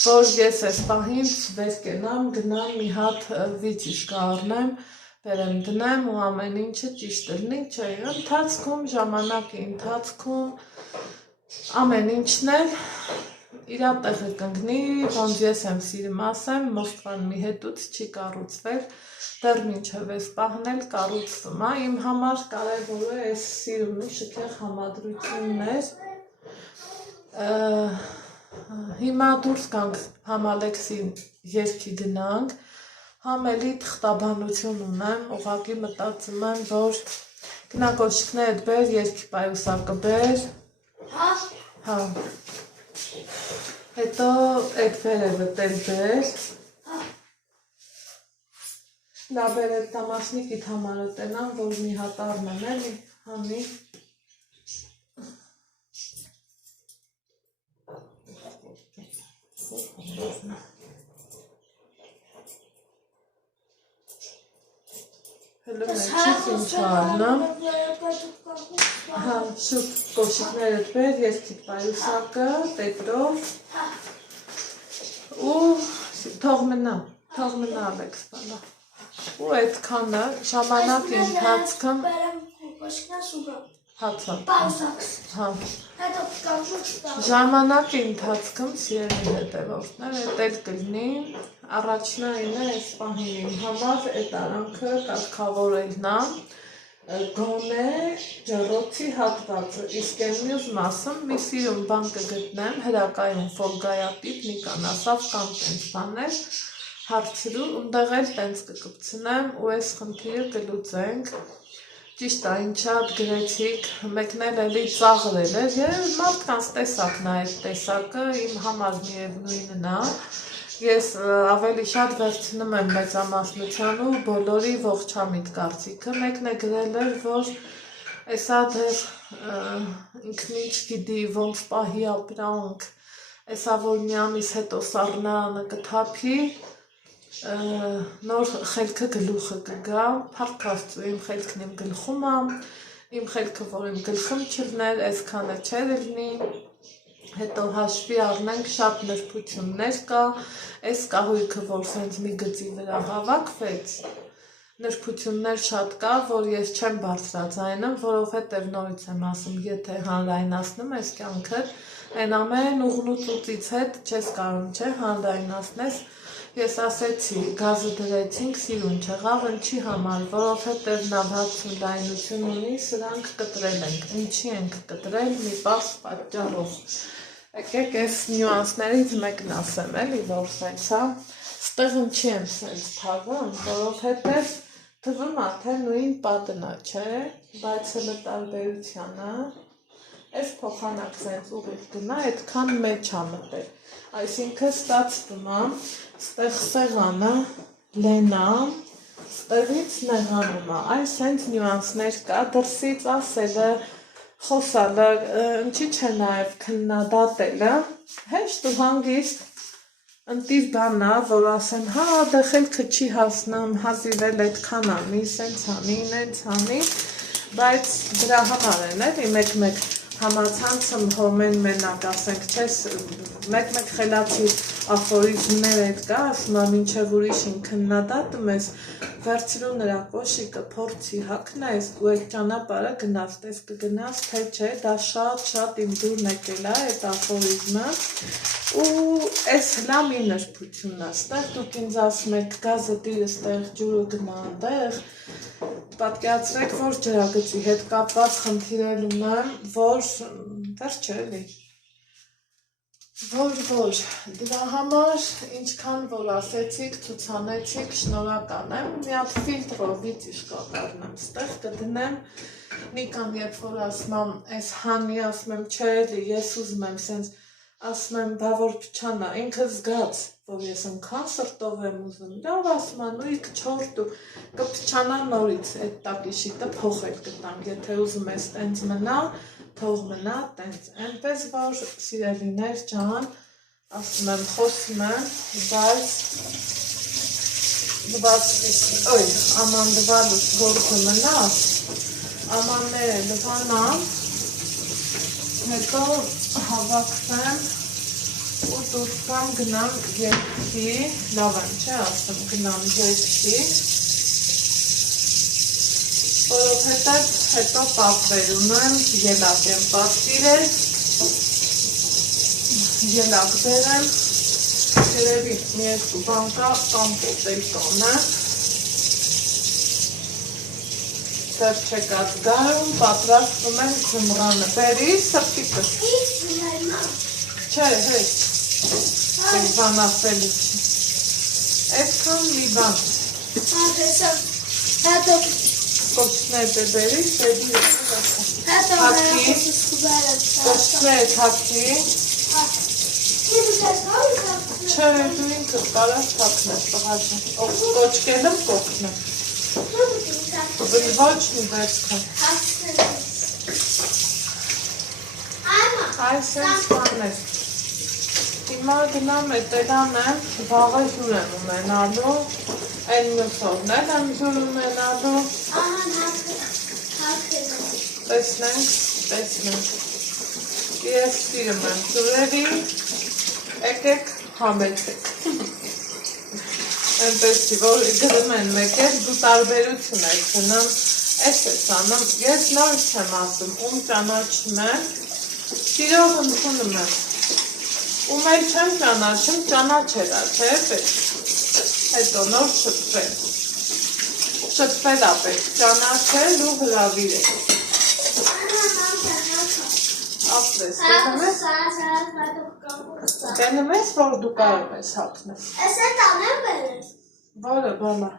որ ես այս պահին վեր կենամ, գնամ մի հատ վիճիշկ առնեմ, բերեմ դնեմ ու ամեն ինչը ճիշտ լինի, չէ, ընթացքում, ժամանակի ընթացքում, ամեն ինչն էլ իրա տեղը կընկնի, ոնց ես եմ սիրում ասեմ, Մոսկվան մի հետուց չի կառուցվել, դեռ մինչև այս պահն էլ կառուցվում է, իմ համար կարևորը այս սիրումի շքեղ համադրությունն էր, հիմա դուրս կանք համ Ալեքսի երգի գնանք, համ էլի թղթաբանություն ունեմ, ուղղակի մտածում եմ, որ գնակոշիկներդ բեր, երգի պայուսակը բեր, հա, հետո այդ վերևը տել բեր, լաբեր այդ տամասնիկիդ համարը տենամ, որ մի հատ արմեն էլի, հանի, Հələ մեջից ինչ արնամ։ Հա, շուտ կոշիկներդ բեր, ես տիպայուսակը, պետրով ու թող մնա Ալեքս բանա։ Ու այդքանը ժամանակի ընթացքում հա։ Ժամանակի ընթացքում սիրելի հետևորդներ, էդ էլ կլինի առաջնայինը այս պահին իմ համար այդ արանքը կարգավորելն է գոնե ջրոցի հատվածը, իսկ այն մյուս մասը մի սիրուն բան կգտնեմ, հրակայուն ֆոլգայատիպ Նիկան ասավ կամ տենց բաներ հարցրու, ունդեղ էլ տենց կկպցնեմ ու այս խնդիրը կլուծենք։ Ճիշտ է, ինչ շատ գրեցիք, մեկն էլ էլի ծաղրել էր, և մարդկանց տեսակն է այդ տեսակը, իմ համար միևնույնն է, ես ավելի շատ վերցնում եմ մեծամասնության ու բոլորի ողջամիտ կարծիքը, մեկն է գրել էր, որ էսա դեր ինքն ինչ գիտի, ոնց պահի ապրանք, էսա որ մի ամիս հետո սառնանը կթափի, նոր խելքը գլուխը կգա, փառք Աստծո, իմ խելքն իմ գլխում է, իմ խելքը որ իմ գլխում չլներ, այսքանը չէր լինի, հետո հաշվի առնենք շատ նրբություններ կա, այս կահույքը որ սենց մի գծի վրա հավաքվեց, նրբություններ շատ կա, որ ես չեմ բարձրաձայնում, որովհետև նորից եմ ասում, եթե հանրայնացնում ես կյանքդ, այն ամեն ուղնուծուծից հետ չես կարող, չէ, հանրայնացնես։ Ես ասեցի, գազը դրեցինք, սիրուն չեղավ, ինչի համար, որովհետև նա բացում լայնություն ունի, սրանք կտրել ենք, ինչի ենք կտրել, մի պարզ պատճառով։ Եկեք այս նյուանսներից մեկն ասեմ, էլի, որ սենց հա, ստեղ ինչի եմ սենց թվում, որովհետև թվում է, թե նույն պատն է, չէ, բայց հլը տարբերությանը, այս փոխանակ սենց ուղիղ գնա, այդքան մեջ է մտել, այսինքն ստացվում է, ստեղ սեղանը, լենա, ստեղից նեղանում է, այս հենց նյուանսներ կա, դրսից ասելը, խոսալը, ինչի չէ նաև քննադատելը, հեշտ ու հանգիստ ընտիր բանա, որ ասեն, հա, դե խելքը չի հասնում, հազիվել այդքան անի, սենց անի, նենց անի, բայց դրա համար են էլի մեկ-մեկ համացանցում հոմեն մենակ ասենք, չես մեկ-մեկ խելացի աֆորիզմներ այդ կա, ասում եմ ինչև ուրիշին քննադատում ես, վերցրու նրա կոշիկը, փորձի հագնես ու այդ ճանապարհը գնաս, տես կգնաս, թե չէ, դա շատ իմ դուրն եկել է այդ աֆորիզմը ու այս հլա մի նրբությունն է, ստեղ դուք ինձ ասում եք գազը տիրը ստեղ ջուրը գնա այնտեղ, պատկերացրեք, որ ջրագծի հետ կապված խնդիրել ունեմ, որ վերջը էլի, որ դրա համար ինչքան որ ասեցիք, ցուցանեցիք, շնորհակալ եմ, մի հատ ֆիլտրով իշխա կառնեմ, ստեղ կդնեմ, Նիկան երբ որ ասում եմ, այս հանի ասում եմ, չէ էլի, ես ուզում եմ սենց ասում եմ, բա որ փչանա, ինքը զգաց, որ ես ընքան սրտով եմ ուզում, լավ ասում են, ու իք չորդ ու կփչանա նորից, այդ տակիշիտը փոխել կտանք, եթե ուզում ես տենց մնա, թող մնա, տենց, այնպես որ սիրելիներ ջան, ասում եմ, խոսում եմ, բայց աման դվալուս գործը մնաս, ամանները դվանամ, հետո հավաքվեմ ու դուրս կամ գնամ երկի, լավ եմ չէ ասում, գնամ երկի, որովհետև հետո պատվեր ունեմ, ելակ եմ պատվիրել, ելակ բերեմ, երևի մի երկու բան կա, կամ պոտել տոնը, դեռ չեկած գարում, պատրաստում եմ ձմռանը, բերի սրտիկս, չէ, հետ, այդ բան ասելի չի, այդքան մի բան, կոչներ դե բերի, բերի հակի, կոչներ հակի, չէ, դու ինքը կարաս հակնես, կոչկելում կոքնեմ, ոչ մի վերցքը, այս ենք սպանես, Հիմա գնամ էտերան եմ, վաղը հյուր եմ ունենալու, այն մյուսորներ եմ հյուր ունենալու, տեսնենք, ես սիրում եմ հյուրերին, եկեք համեցեք, այնպեսի, որ գրում են մեկ էլ դու տարբերություն եք գնում, ես ես անում, ես նորից եմ ասում, ում ճանաչում եմ, սիրով ընդունում եմ, ում էլ չեմ ճանաչում, ճանաչելա, չէ, պետք, հետո նոր շտվել ապետք, ճանաչել ու հրավիրել, ապրես, գնում ես, որ դու կարող ես հապնել, Ես էտ անեմ բերես, որը բանա,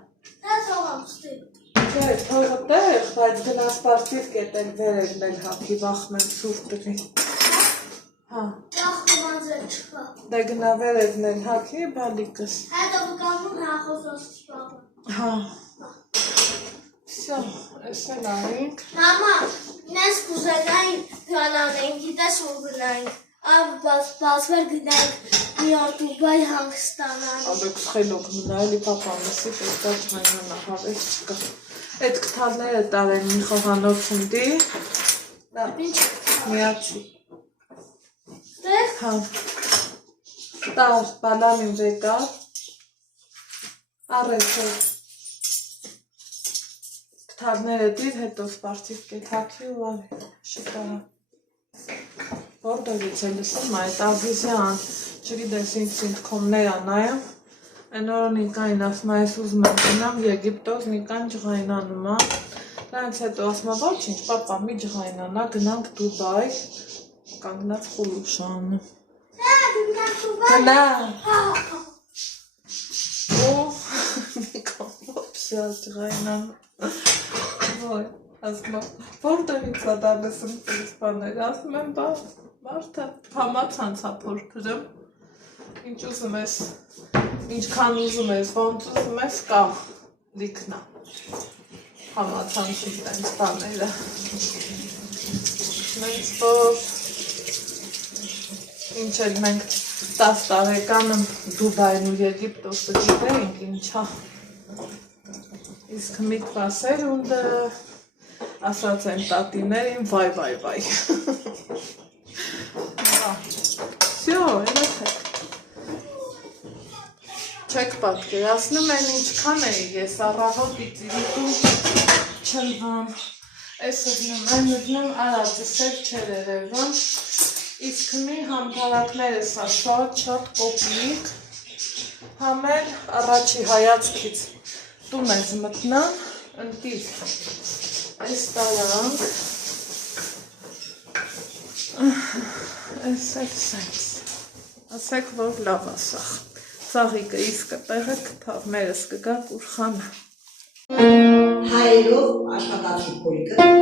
դա թողամ ստիլ, չէ, թողը տեղ, բայց գնաս պարտիր կետել վերելն էլ հապի վախմեն սուր տվի, հա, Դե գնա վերևն էլ հագի բալիկս։ Հետո կգամում հախոսոս չպաղում։ Հա։ Всё, ես էլ արինք։ Մամա, նես կուզենային գանանենք, գիտես ու գնայինք։ Բացվեր գնայինք մի օր Դուբայ հանգստանան։ Աբեք սխելոք մնա, էլի պապամեսի պետքա չհայնանա, հավես չկա։ Էդ կթալները տարեն մի խողանոց ընդի։ Միաչի։ Տեղ։ Հա։ Տար, բալանին վեկա։ Առեց է։ Կթալները դիր, հետո սպարթիվ կեթակի ու արի, շկարա։ Որտեղից է լսում այդ Ազիզյան, չգիտես ինձ սինթքոմներ անայեմ, այն օրը Նիկային ասում ես ուզում եմ գնամ Եգիպտոս, Նիկան ջղայնանում է, դրանից հետո ասում եմ ոչինչ, պապա մի ջղայնանա, գնանք Դուբայ, կանգնած խուլուշանը։ Գնա։ Ու Նիկան ոպշա ջղայնանում, ոյ, ասում եմ, որտեղից է դա լսում տես բաներ, ասում եմ բա, մարդը համացանց ապորպրում, ինչ ուզում ես, ինչքան ուզում ես, ոնց ուզում ես կա, լիքնա, համացանցի տենց բաները, նենց որ, ինչ էլ մենք 10 տարեկանը Դուբայն ու Եգիպտոսը գիտեինք ինչա, իսկ միտվասեր ունդը ասած են տատիներին վայ, Всё, երեխեք, չեք պատկերացնում են ինչքան էի ես առավոտից իրիկու չլվում, ես ըդնում արածսեր չեր երևում, իսկ մի համթարակները սա շատ կոպնիկ, համել առաջի հայացքից տուն ես մտնան, ընտիր, այս տարանք, այս էլ սենց, ասեք, որ լավ ասախ, ծաղիկը իսկը տեղը կտավ, մերս կգակ ուրխանը։ Հայերով աշխատացի փորիկը։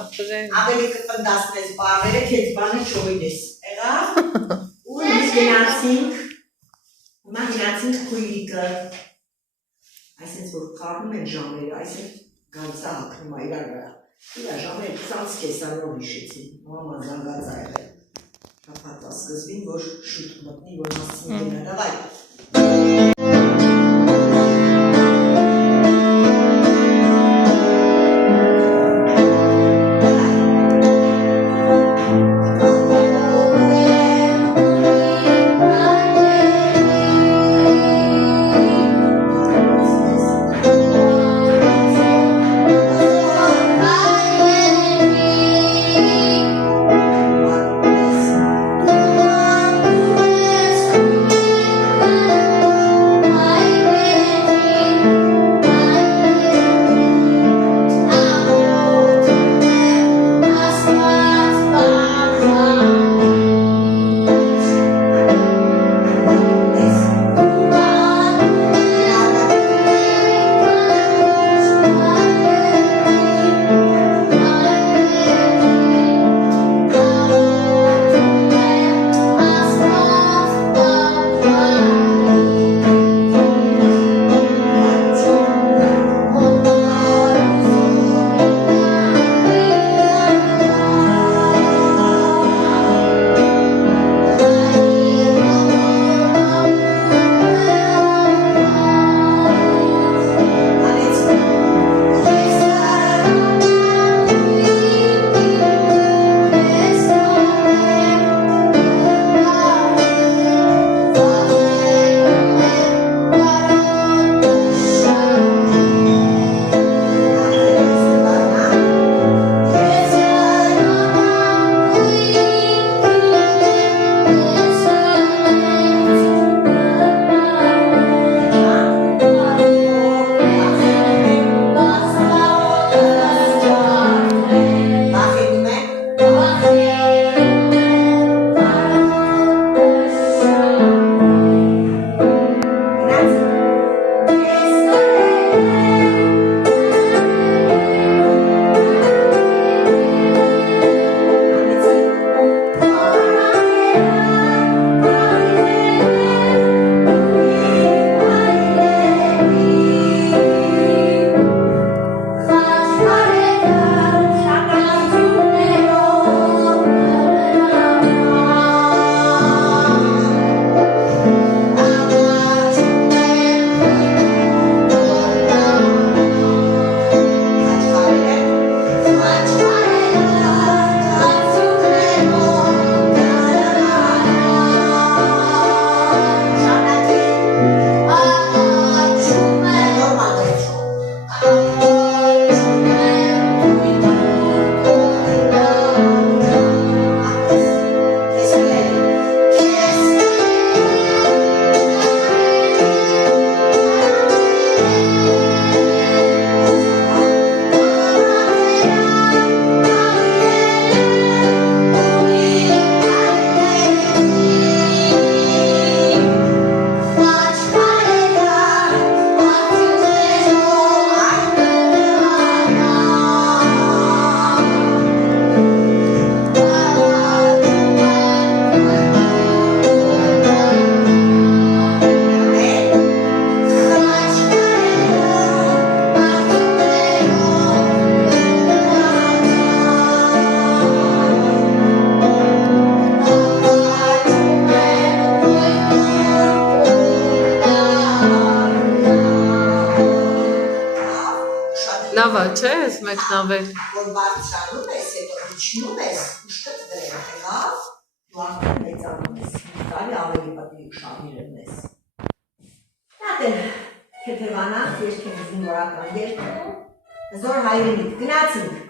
Ավելի կպնդասնես բարերը, քեզ բանը չոյնես, եղավ, ու նույնիսկ գնացինք, հիմա գնացինք քույրիկը, այսինք որ կառնում են ժամերը, այսինք գանցա հակնում է իրար վրա, իրա ժամերը 20 կեսարով հիշեցին, մամա զանգած ա եղել, շաբաթվա սկզբին, որ շուտ մտնի, որ մասին գնա, դավայ, Լավ է, չէ՞, ես մեկնավել։ որ բարձրանում ես, հետո իջնում ես, ուշքդ դրել, եղավ, ու արդեն մեծանում ես, կարի ավելի պատի ուշավիրում ես։ Նատ է, կեթևանանք, երկենք զինվորական երկնում, զոր հայրենիք, գնացինք։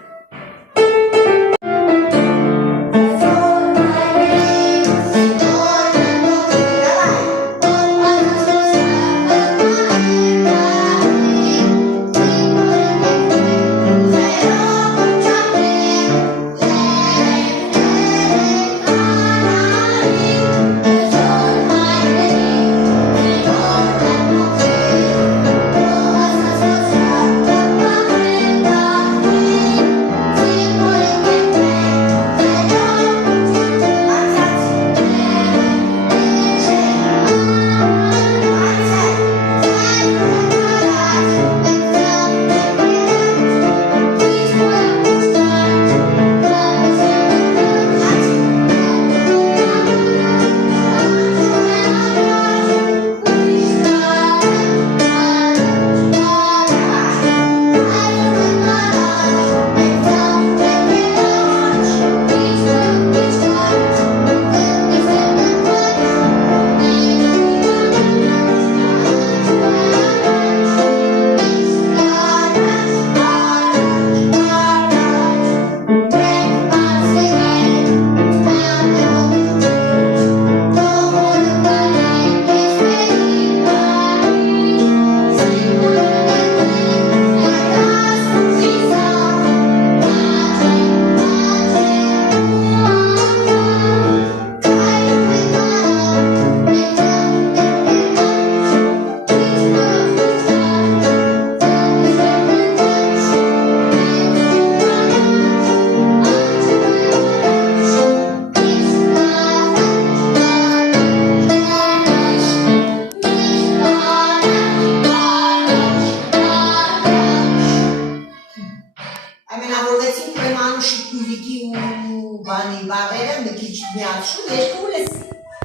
Մանուշի քույրիկի ու բանի բաղերը մի քիչ միացու, երկու լսի։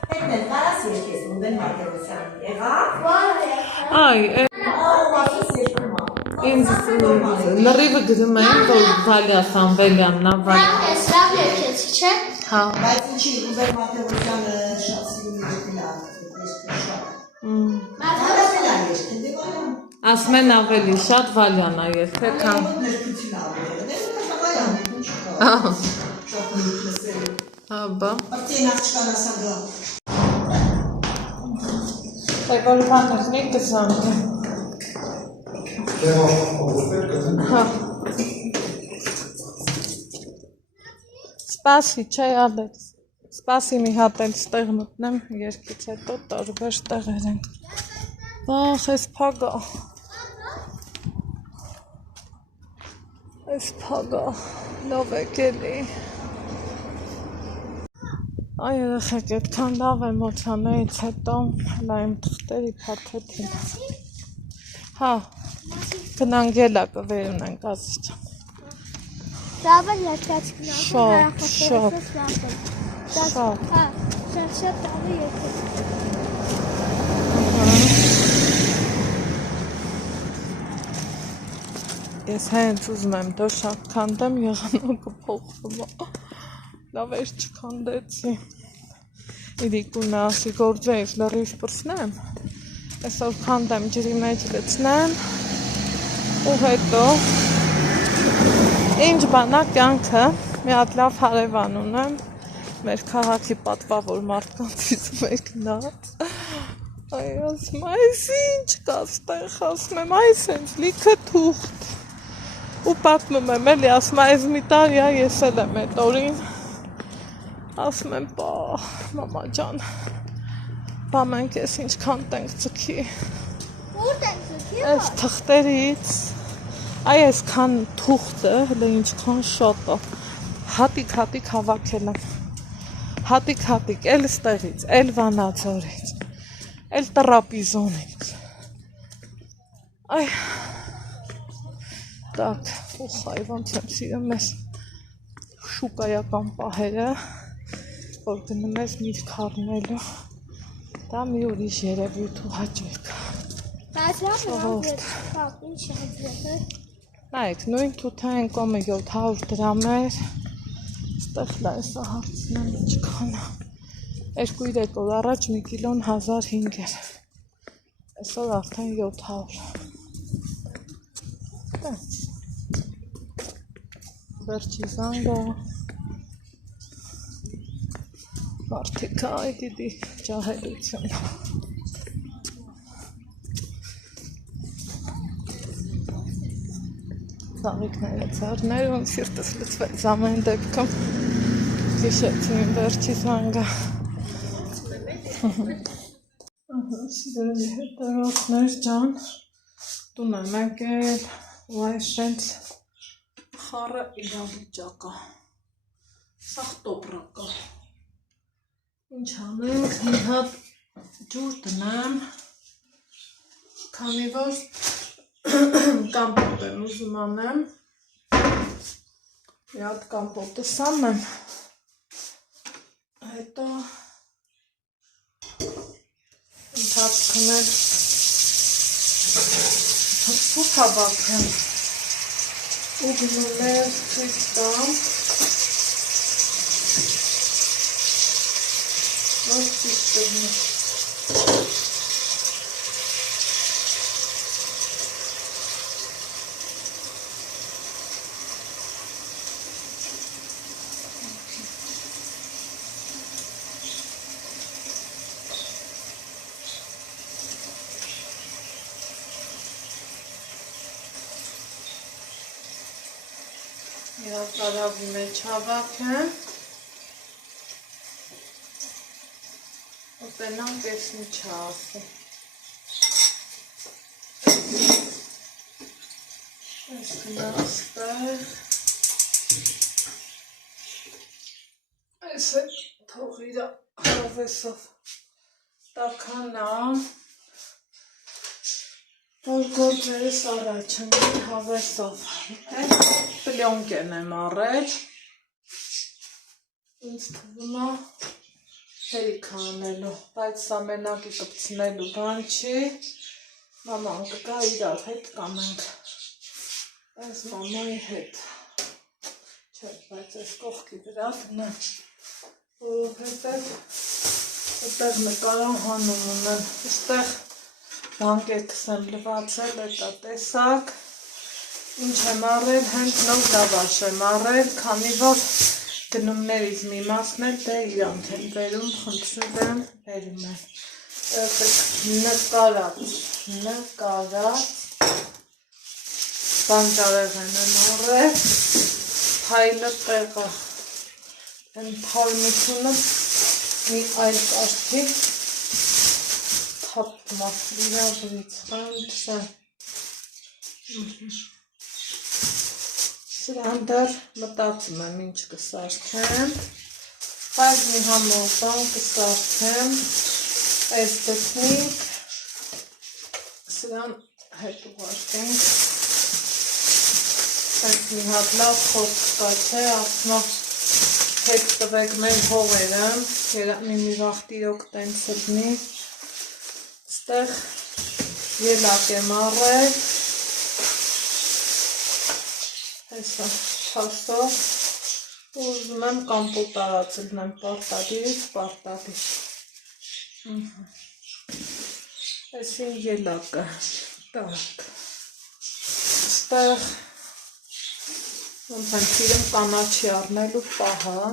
Հետն էլ կարաս երկես Ռուբեն Մարտիրոսյանը, եղավ։ Այ, Ասես երկու մա։ ինձ նռիվը գրում են, որ Վալիա Սամվելյանն է, Այս լավ երկեցի, չէ։ հա, Բայց ինչի Ռուբեն Մարտիրոսյանը շատ սիրում է դիլան, շատ։ Հարաբել է երկեն, դե Վալյան։ ասում են ավելի շատ Վալյան է երգել, քան Ներկություն ավելի, դե Վալյան, ինչ կա։ Շատ նույն լսել։ հա, բա։ Արտեն աղջկան ասա գա։ Այ որ բաներն եք դզանք։ Հա։ Սպասի, չէ ադեց։ Սպասի մի հատ էլ ստեղ մտնեմ, երկից հետո տարբեր տեղեր են։ Ախ, ես փագա։ Ես փագա, լավ եք էլի։ Այ երեխեք, այդքան լավ էմոցիաներից հետո հլա իմ թղթերի փաթեթին։ Հա, գնանք ելա կվերունենք ազիչ։ Լավ է երկած գնալ։ Շատ, շատ։ Շատ։ Հա, շատ լավ է երկած։ Ես հենց ուզում եմ դոշակ քանդեմ, եղանակը փոխվում է։ Լավ էր չքանդեցի։ Իրիկունը ասի գործեիվ լրիվ պրսնեմ, այսօր քանդեմ ջրի մեջ լցնեմ ու հետո ինչ բանա կյանքը մի հատ լավ հարևան ունեմ, մեր քաղաքի պատվավոր մարդկանցից մեկնած, այ ասում այս ինչ կա ստեղ, ասում եմ այս հենց լիքը թուղթ ու պատմում եմ էլի, ասում այս մի տարի է ես էլ եմ էտ օրին ասում եմ, բա, մամա ջան, բա մենք ես ինչքան տենք ծքի։ Ուր ենք ծքի։ Այս թղթերից, այ այսքան թուղթը, հլը ինչքան շատ է, հատիկ հավաքել եմ, հատիկ, էլ ստեղից, էլ Վանաձորից, էլ Տրապիզոնից, այ, տակ, ուխ, այ ոնց եմ սիրում ես շուկայական պահերը, որ գնում ես միտք առնելու, դա մի ուրիշ երևույթ ու հաճույք։ Բայց լավ ինչ է հաճույքը։ Նայեք, նույն թութային կոմը 700 դրամ էր, ստեղ լայսա հարցնեմ ինչքան է, 2-3 օր առաջ մի կիլոն 1500 էր, այսօր արդեն 700, տենց, վերջի զանգը, մարդիկը այ դիդի ջահելություն։ Զավիկները ծառներ, ոնց սիրտս լցվեց ամեն դեպքում, հիշեցին վերջի զանգը։ Սիրելի հետևորդներ ջան, տուն եմ եկել ու այս շենց խառը իրավիճակը, սաղ տոպրակը։ Ինչ անենք, մի հատ ջուր տնեմ, քանի որ կամպոտ եմ ուզում անեմ, մի հատ կամպոտը սանեմ, հետո ընթացքն էլ սուր հավաքեմ ու գնումներ ցույց տամ, որ ճիշտ դնի։ Կարավի մեջ հավաքեմ, ու տենանք ես ինչ ասում։ Այս գնաստեղ, այս է թող իրա հավեսով տականա, որ գործերս առաջ են հավեսով, սելյոնկեն եմ առել, ինձ թվում է հերիք անելու, բայց սա մենակի կպցնելու բան չի, մաման կգա իրար հետ կանենք, այս մամայի հետ, չէ, բայց այս կողքի վրա դնեմ, որովհետև այդտեղ նկարահանում ունեմ, այստեղ բանկեքս եմ լվացել, էտա տեսակ, ինչ եմ առել, հենց նոր լավաշ եմ առել, քանի որ գնումներից մի մասն էլ դե իրանք են բերում, խնդրում եմ, բերում են, նկարած, բանջարեղեն եմ առել, փայլը տեղը, են թարմությունը մի այլ կարգի, թափմա, իրավրից, խնդրեմ, սրան դեռ մտածում եմ ինչ կսարքեմ, բայց մի համով բան կսարքեմ, այս դեպնիկ, սրան հետ ուղարկենք, այս մի հատ լավ խոսք կա չէ, ասնա հետ տվեք մեր հողերը, մի վաղտիրոք տենց լնի, ստեղ ելակ եմ առել, Հեսա չասով, ուզում եմ կամպոտ տարածել նեմ պարտադիրից պարտադիր, այսին ելակը, տակ, ստեղ, ոնց են թիրում կանաչի առնելու պահը,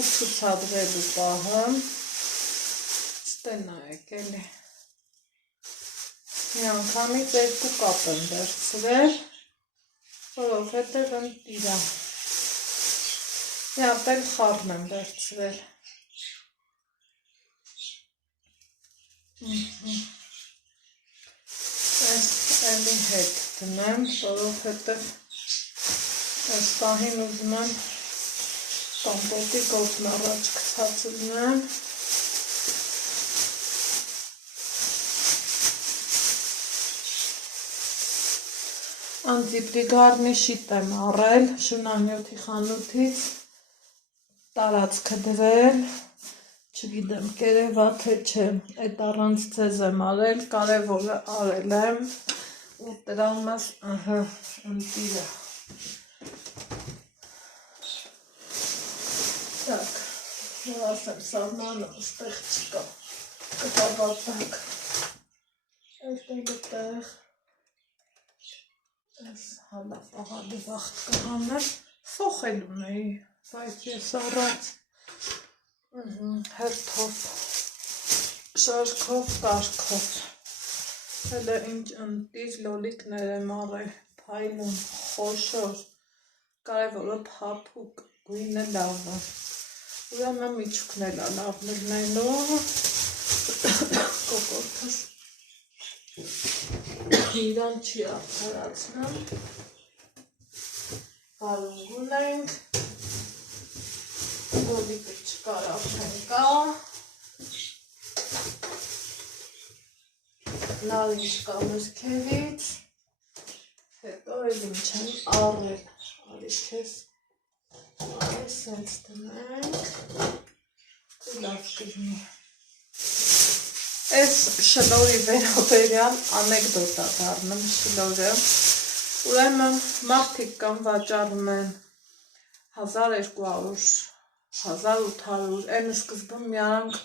ու ցուցադրելու պահը, ստենա եկել է, մի անգամից երկու կապ եմ վերցրել, որովհետև եմ իրա, մի հատ էլ խառն եմ վերցրել, այս էլի հետ դնեմ, որովհետև այս պահին ուզում եմ կամպոտի գործն առաջ գցած լինեմ, Անտիպրիգարնի շիտ եմ առել, շնանյութի խանութից, տարածքը դրել, չգիտեմ կերևա թե չէ, այդ առանց ձեզ եմ արել, կարևորը արել եմ, ու տրամս ընտիրը, տակ, որ ասեմ սարմանը ստեղ չկա, կտաբատակ, այդ էլը տեղ, Այս հալավ աղալի վաղտ կհանեմ, ֆոխելուն էի, բայց ես առած հերթով, շարքով, կարգով, հելը ինչ ընտիր լոլիկներ եմ առել, փայլուն, խոշոր, կարևորը փափուկ, գույնը լավը, ուրեմն միջուկն էլ լավ լնելու, կոկորդս, իրան չի արդարացնում, բարունգուն ենք, գոլիկը չկար արդեն կա, նարինջ կա մրքևից, հետո էլ ինչ եմ առել, արի քեզ, արի սենց դնենք, ու լավ կլինի. Այս շլորի վերաբերյալ անեկդոտա դառնում շլորը, ուրեմն մարդիկ կամ վաճառում են 1200, 1800, այն սկզբում միանք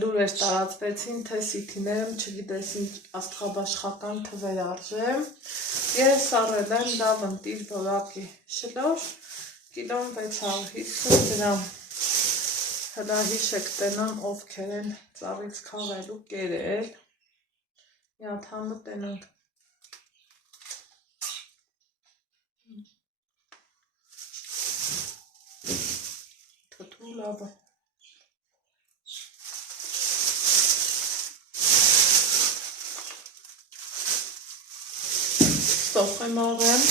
լուրեր տարածվեցին, թե սիթիները չգիտես ինչ աստղաբաշխական թվեր արժե, ես առել եմ լավ ընտիր որակի շլոր, կիլոն 650 դրամ, հլա հիշեք տենամ ովքեր են ծառից քաղելու կերել, մի հատ համը տենանք, թթու լավը, սոխ եմ առել,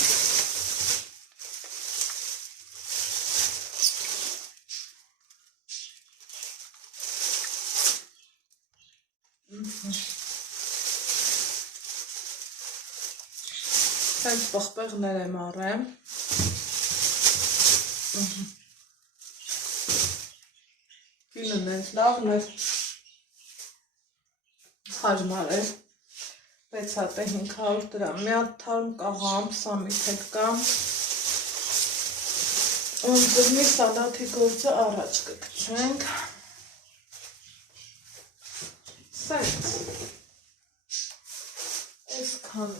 Հենց պղպեղներ եմ առեմ։ Կինն էս լավն էր։ Հաջմար էր։ 6 հատը 500 դրամ։ Մի հատ թարմ կաղամ, սա մի թեփկա։ Ոնց սալաթի գործը առաջ կգցենք։ Սենց։ Այսքան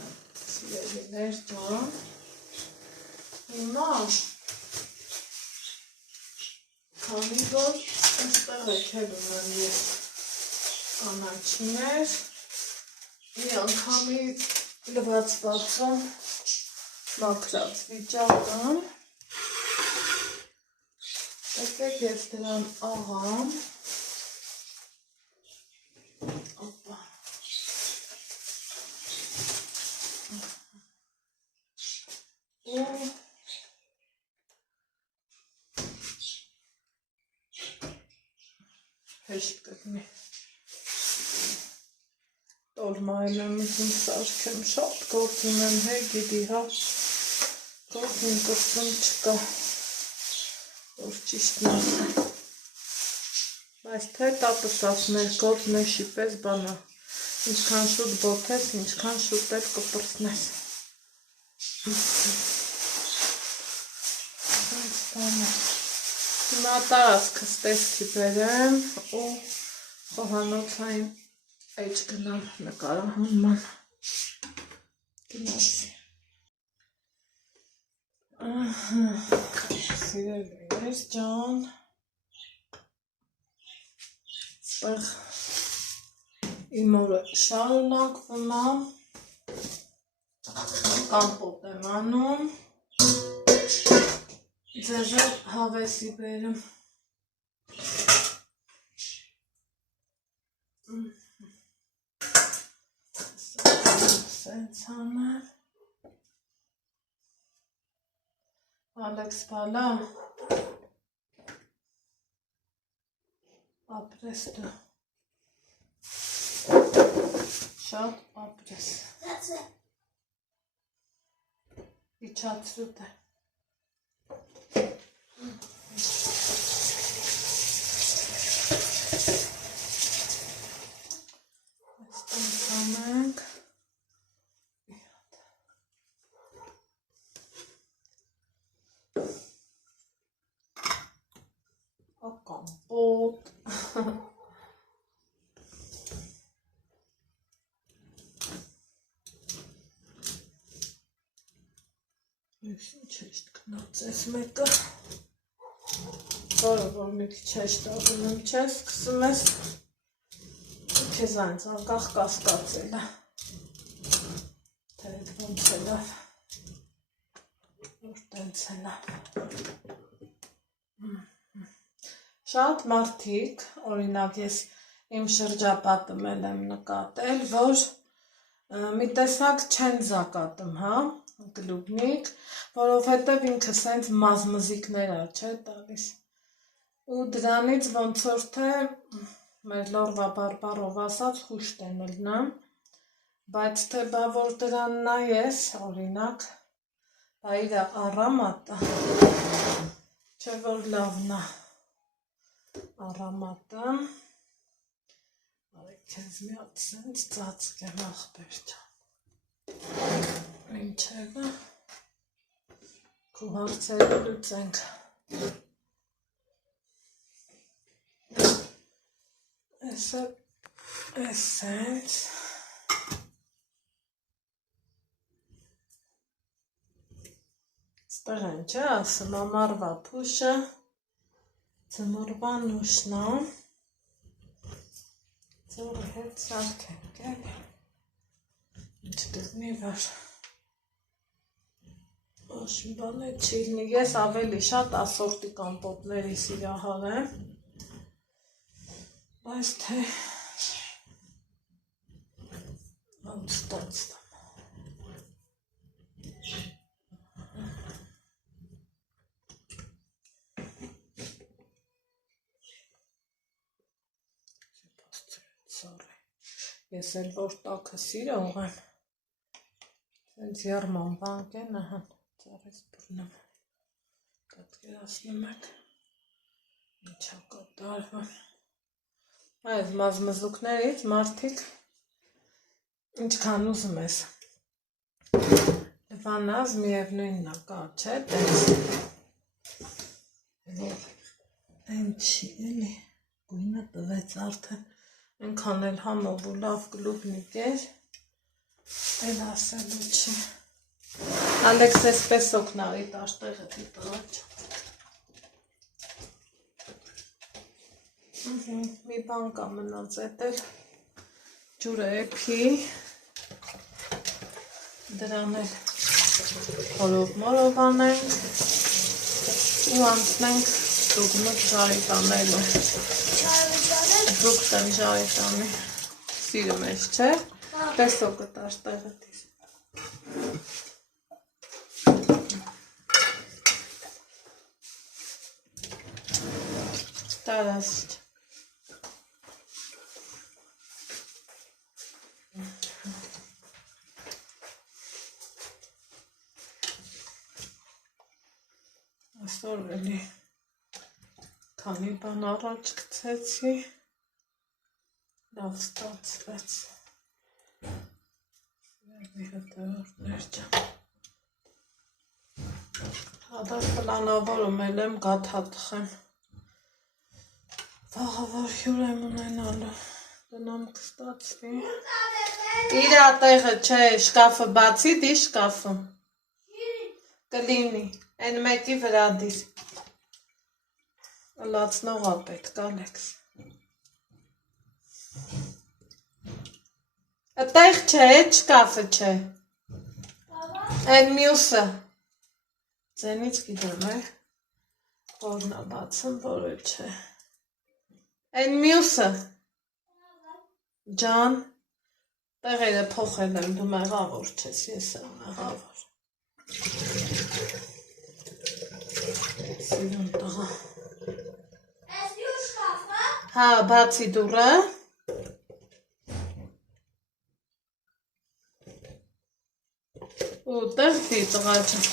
սիրելիներ ջան։ Հիմա քանի որ այստեղ եկել ունեմ ես կանաչիներ, մի անգամից լվացվածը մաքրած վիճակում, եկեք ես դրան աղամ, օպա, ու հեշտ կգնի, տոլմայել եմ ուզում սարքեմ, շատ գործ ունեմ, գիտի հա, գործ իմ կրծում չկա, որ ճիշտն ասեմ, բայց թե տատս ասներ, գործ մեշի պես բանա, ինչքան շուտ բոթես, ինչքան շուտ էլ կպրծնես, հիմա տարածքս տեսքի բերեմ ու խոհանոցային էջ գնամ նկարահանման գնացի։ Սիրելիներ ջան, ստեղ իմ օրը շարունակվում է, կամպոտ եմ անում, ձեզ էլ հավեսի բերեմ։ Սենց անեմ։ Ալեքս բալա, ապրես դու, շատ ապրես, իչացրու դե։ Այստենց անենք, կամպոտ, ես ինչ էշտ կնացես մեկը, որը որ մի քիչ էշտ աղունում չէ, սկսում ես քեզ այնց անկախ կասկածել է, թե էդ ոնց է լավ, որ տենց է լավ։ Շատ մարդիկ, օրինակ ես իմ շրջապատում եմ նկատել, որ մի տեսակ չեն զակատում, հա, գլուբնիկ, որովհետև ինքը սենց մազմզիկներ է, չէ, տալիս։ Ու դրանից ոնց որ թե մեր լորվա բարբարով ասած խուշտ են լնամ, բայց թե բա որ դրան նայես, օրինակ, բա իրա առամատը, չէ որ լավն է առամատը, արեք քեզ մի հատ սենց ծածկեմ ախպեր ջան, մինչև քո հարցերը լուծենք, ես սենց, ստեղ են չէ ասում ամարվա փուշը, Ձմորվա նուշնա, ձորի հետ սարքենք էլ, ինչ դգնի վար, ոչ մի բան է չիլնի, ես ավելի շատ ասորտի կամպոտների սիրահար եմ, բայց թե ոնց ստացվում։ Ես էլ որ տաքը սիրող եմ, Հենց երման բանկ են, ահան, ծառից բուրնում, կատկերացնում եք, ինչա կատարվում, այս մազմզուկներից մարդիկ, ինչքան ուզում ես, լվանազ միևնույնն է կա, չէ, տենց չի, էլի, գույնը տվեց արդեն, ենքան էլ համով ու լավ կլուբնիկ էր, էլ ասելու չի, Ալեքս էսպես օգնարի տաշտեղը դիտղաչ, մի բան կա մնաց էտ էլ, ջուրը էպի, դրան էլ հորով-մորով անենք ու անցնենք դուգմուտ ժարի տանելու, դուգ տեն ժարի տանի, սիրում ես չէ, տեսոկը տաշտեղը դիր, տարած չէ, Այսօր էլի քանի բան առաջ գցեցի, լավ ստացվեց, մի հետևորդներ ջան, հադար պլանավորում էլ եմ գաթա տխեմ, վաղը որ հյուր եմ ունենալու, դնամ կստացվի, իրա տեղը չէ, շկաֆը բացի դի շկաֆը, կլինի, են մեկի վրա դիր, լացնողա պետք, Ալեքս, տեղ չէ, էտ շկաֆը չէ, են մյուսը, ձենից գիտեմ է, որնա բացում, որը չէ, են մյուսը, ջան, տեղերը փոխել եմ, դու մեղավոր չես, ես եմ մեղավոր, սիրուն տղա, հա, բացի դուրը, ու տեղ դի տղա ջան,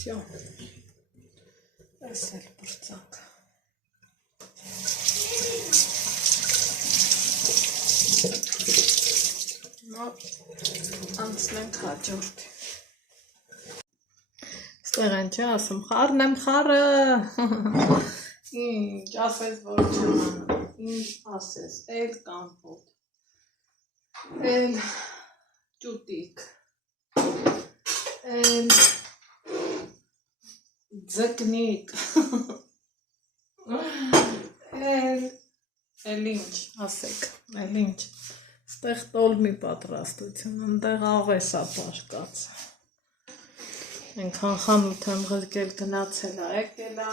Всё, այս էլ բրծակ, անցնենք հաջորդ, ստեղ են չէ ասում, խարն եմ խարը, ինչ ասես որ չեմ անում, ինչ ասես, էլ կամպոտ, էլ ճուտիկ, էլ ձկնիկ, էլ ինչ, ասեք, էլ ինչ, ստեղ տոլմի պատրաստություն, ընդեղ աղեսա պաշկաց, ենքան խանութ եմ ղրկել գնացել է, եկել է,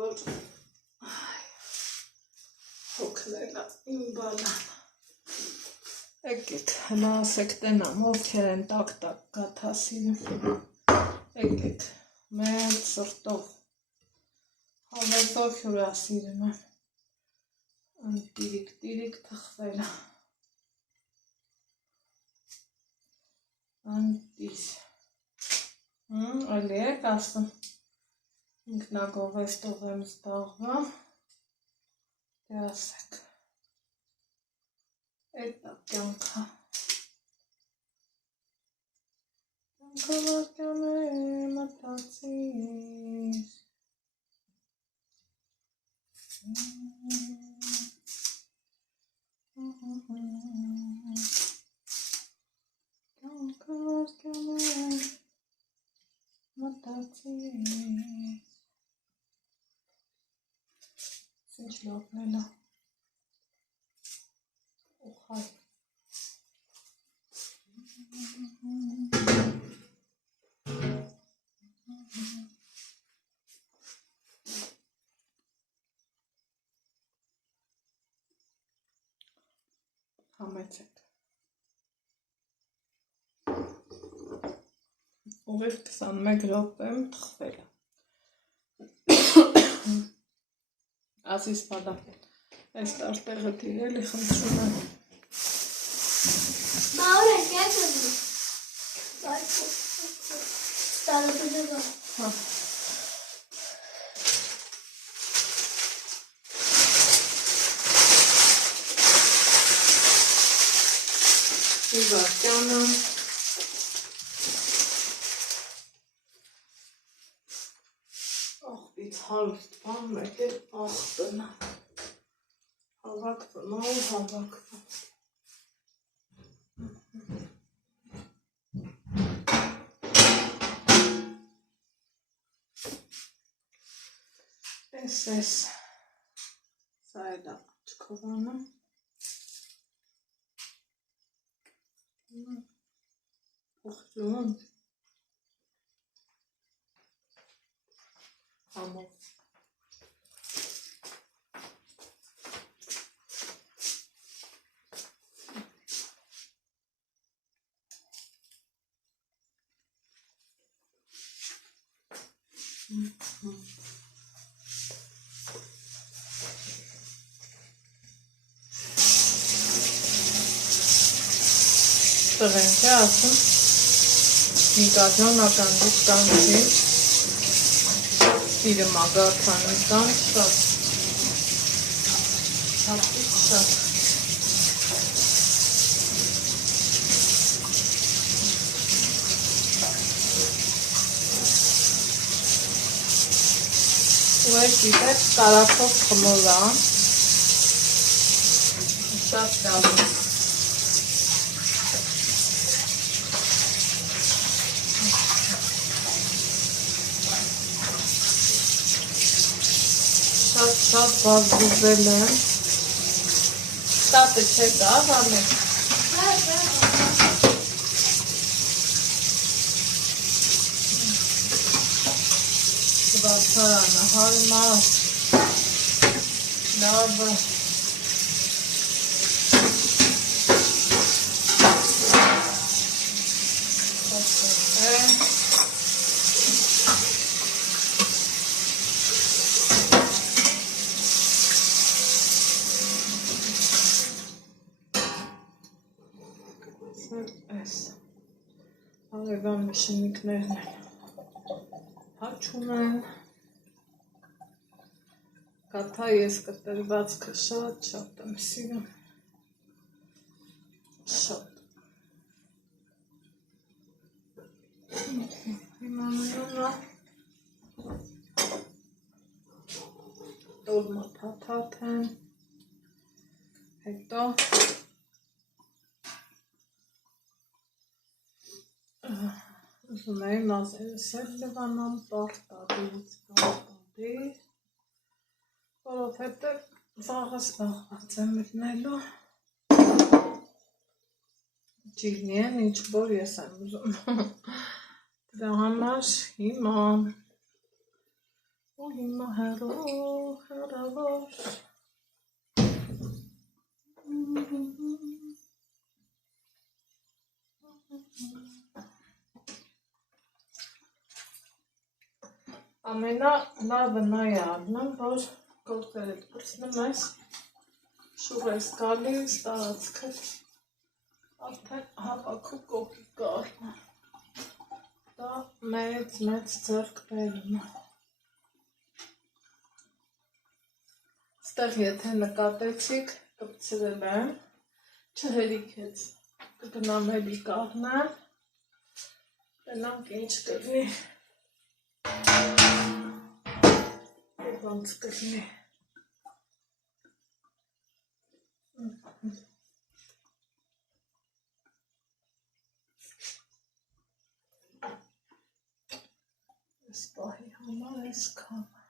որ հոգնել է, իմ բանան, եկեք, հնա ասեք տենամ, ովքեր են տակ-տակ գաթա սիրում, եկեք, մեծ սրտով, հավեսով հյուրա սիրում եմ, տիրիկ թխվել է, անտիր, այլի եք ասում, ինքնագովեստով եմ զբաղվում, դե ասեք, էտ է կյանքը, կյանքը վարկյան է մտածիր, կյանքը վարկյան է մտածիր, ինչ լոպնել է, ուխայ, Համեցեք։ Ուղիղ 21 րոպեմ թխվել է։ Ասիս պադա, այս տարտեղը տիրելի խնդրում եմ։ Մաուր ենք եք ուզի։ Ստարը դուզեգա։ Հա։ Իվարկյանը։ Աղբից հարուստ բան մեկ էլ աղբնա։ Հավակվն ալ հավակվն։ Ես, սա է դա աչքովանը։ Ողջուն։ Համով։ Տղենք է ասում, նիկաժանական դիտկանցին, սիրը մագարթանական շատ, հապից շատ։ Ու էր գիտեք կարապով խմորան, շատ լավ է։ Շատ վազգուզել եմ, տատը չեք աղալեք։ Վացարանը հարմար, լավը։ Այս արևան մշնիկներն են հաչում են, կաթա ես կտրվածքը շատ եմ սիրում, շատ։ Հիմա մնա տորմա թաթաթ են, հետո ուզում էի մազերս էլ լվանամ պարտադից, որովհետև վաղը զբաղված եմ մտնելու, ջիլնի են ինչ որ ես եմ ուզում, դրա համար հիմա, ու հիմա հեռավոր, ամենալավը նա է առնում, որ գործերը դրսնում ես, շուղ ես գալիս, տարածքդ արդեն հապակու կոկի կառնում, դա մեծ ձեռք բերում է, ստեղ եթե նկատեցիք կպցրել եմ, չհերիքեց, կգնամ էլի կառնեմ, տենանք ինչ կլինի, ոնց կլինի, այս պահի համար այսքանը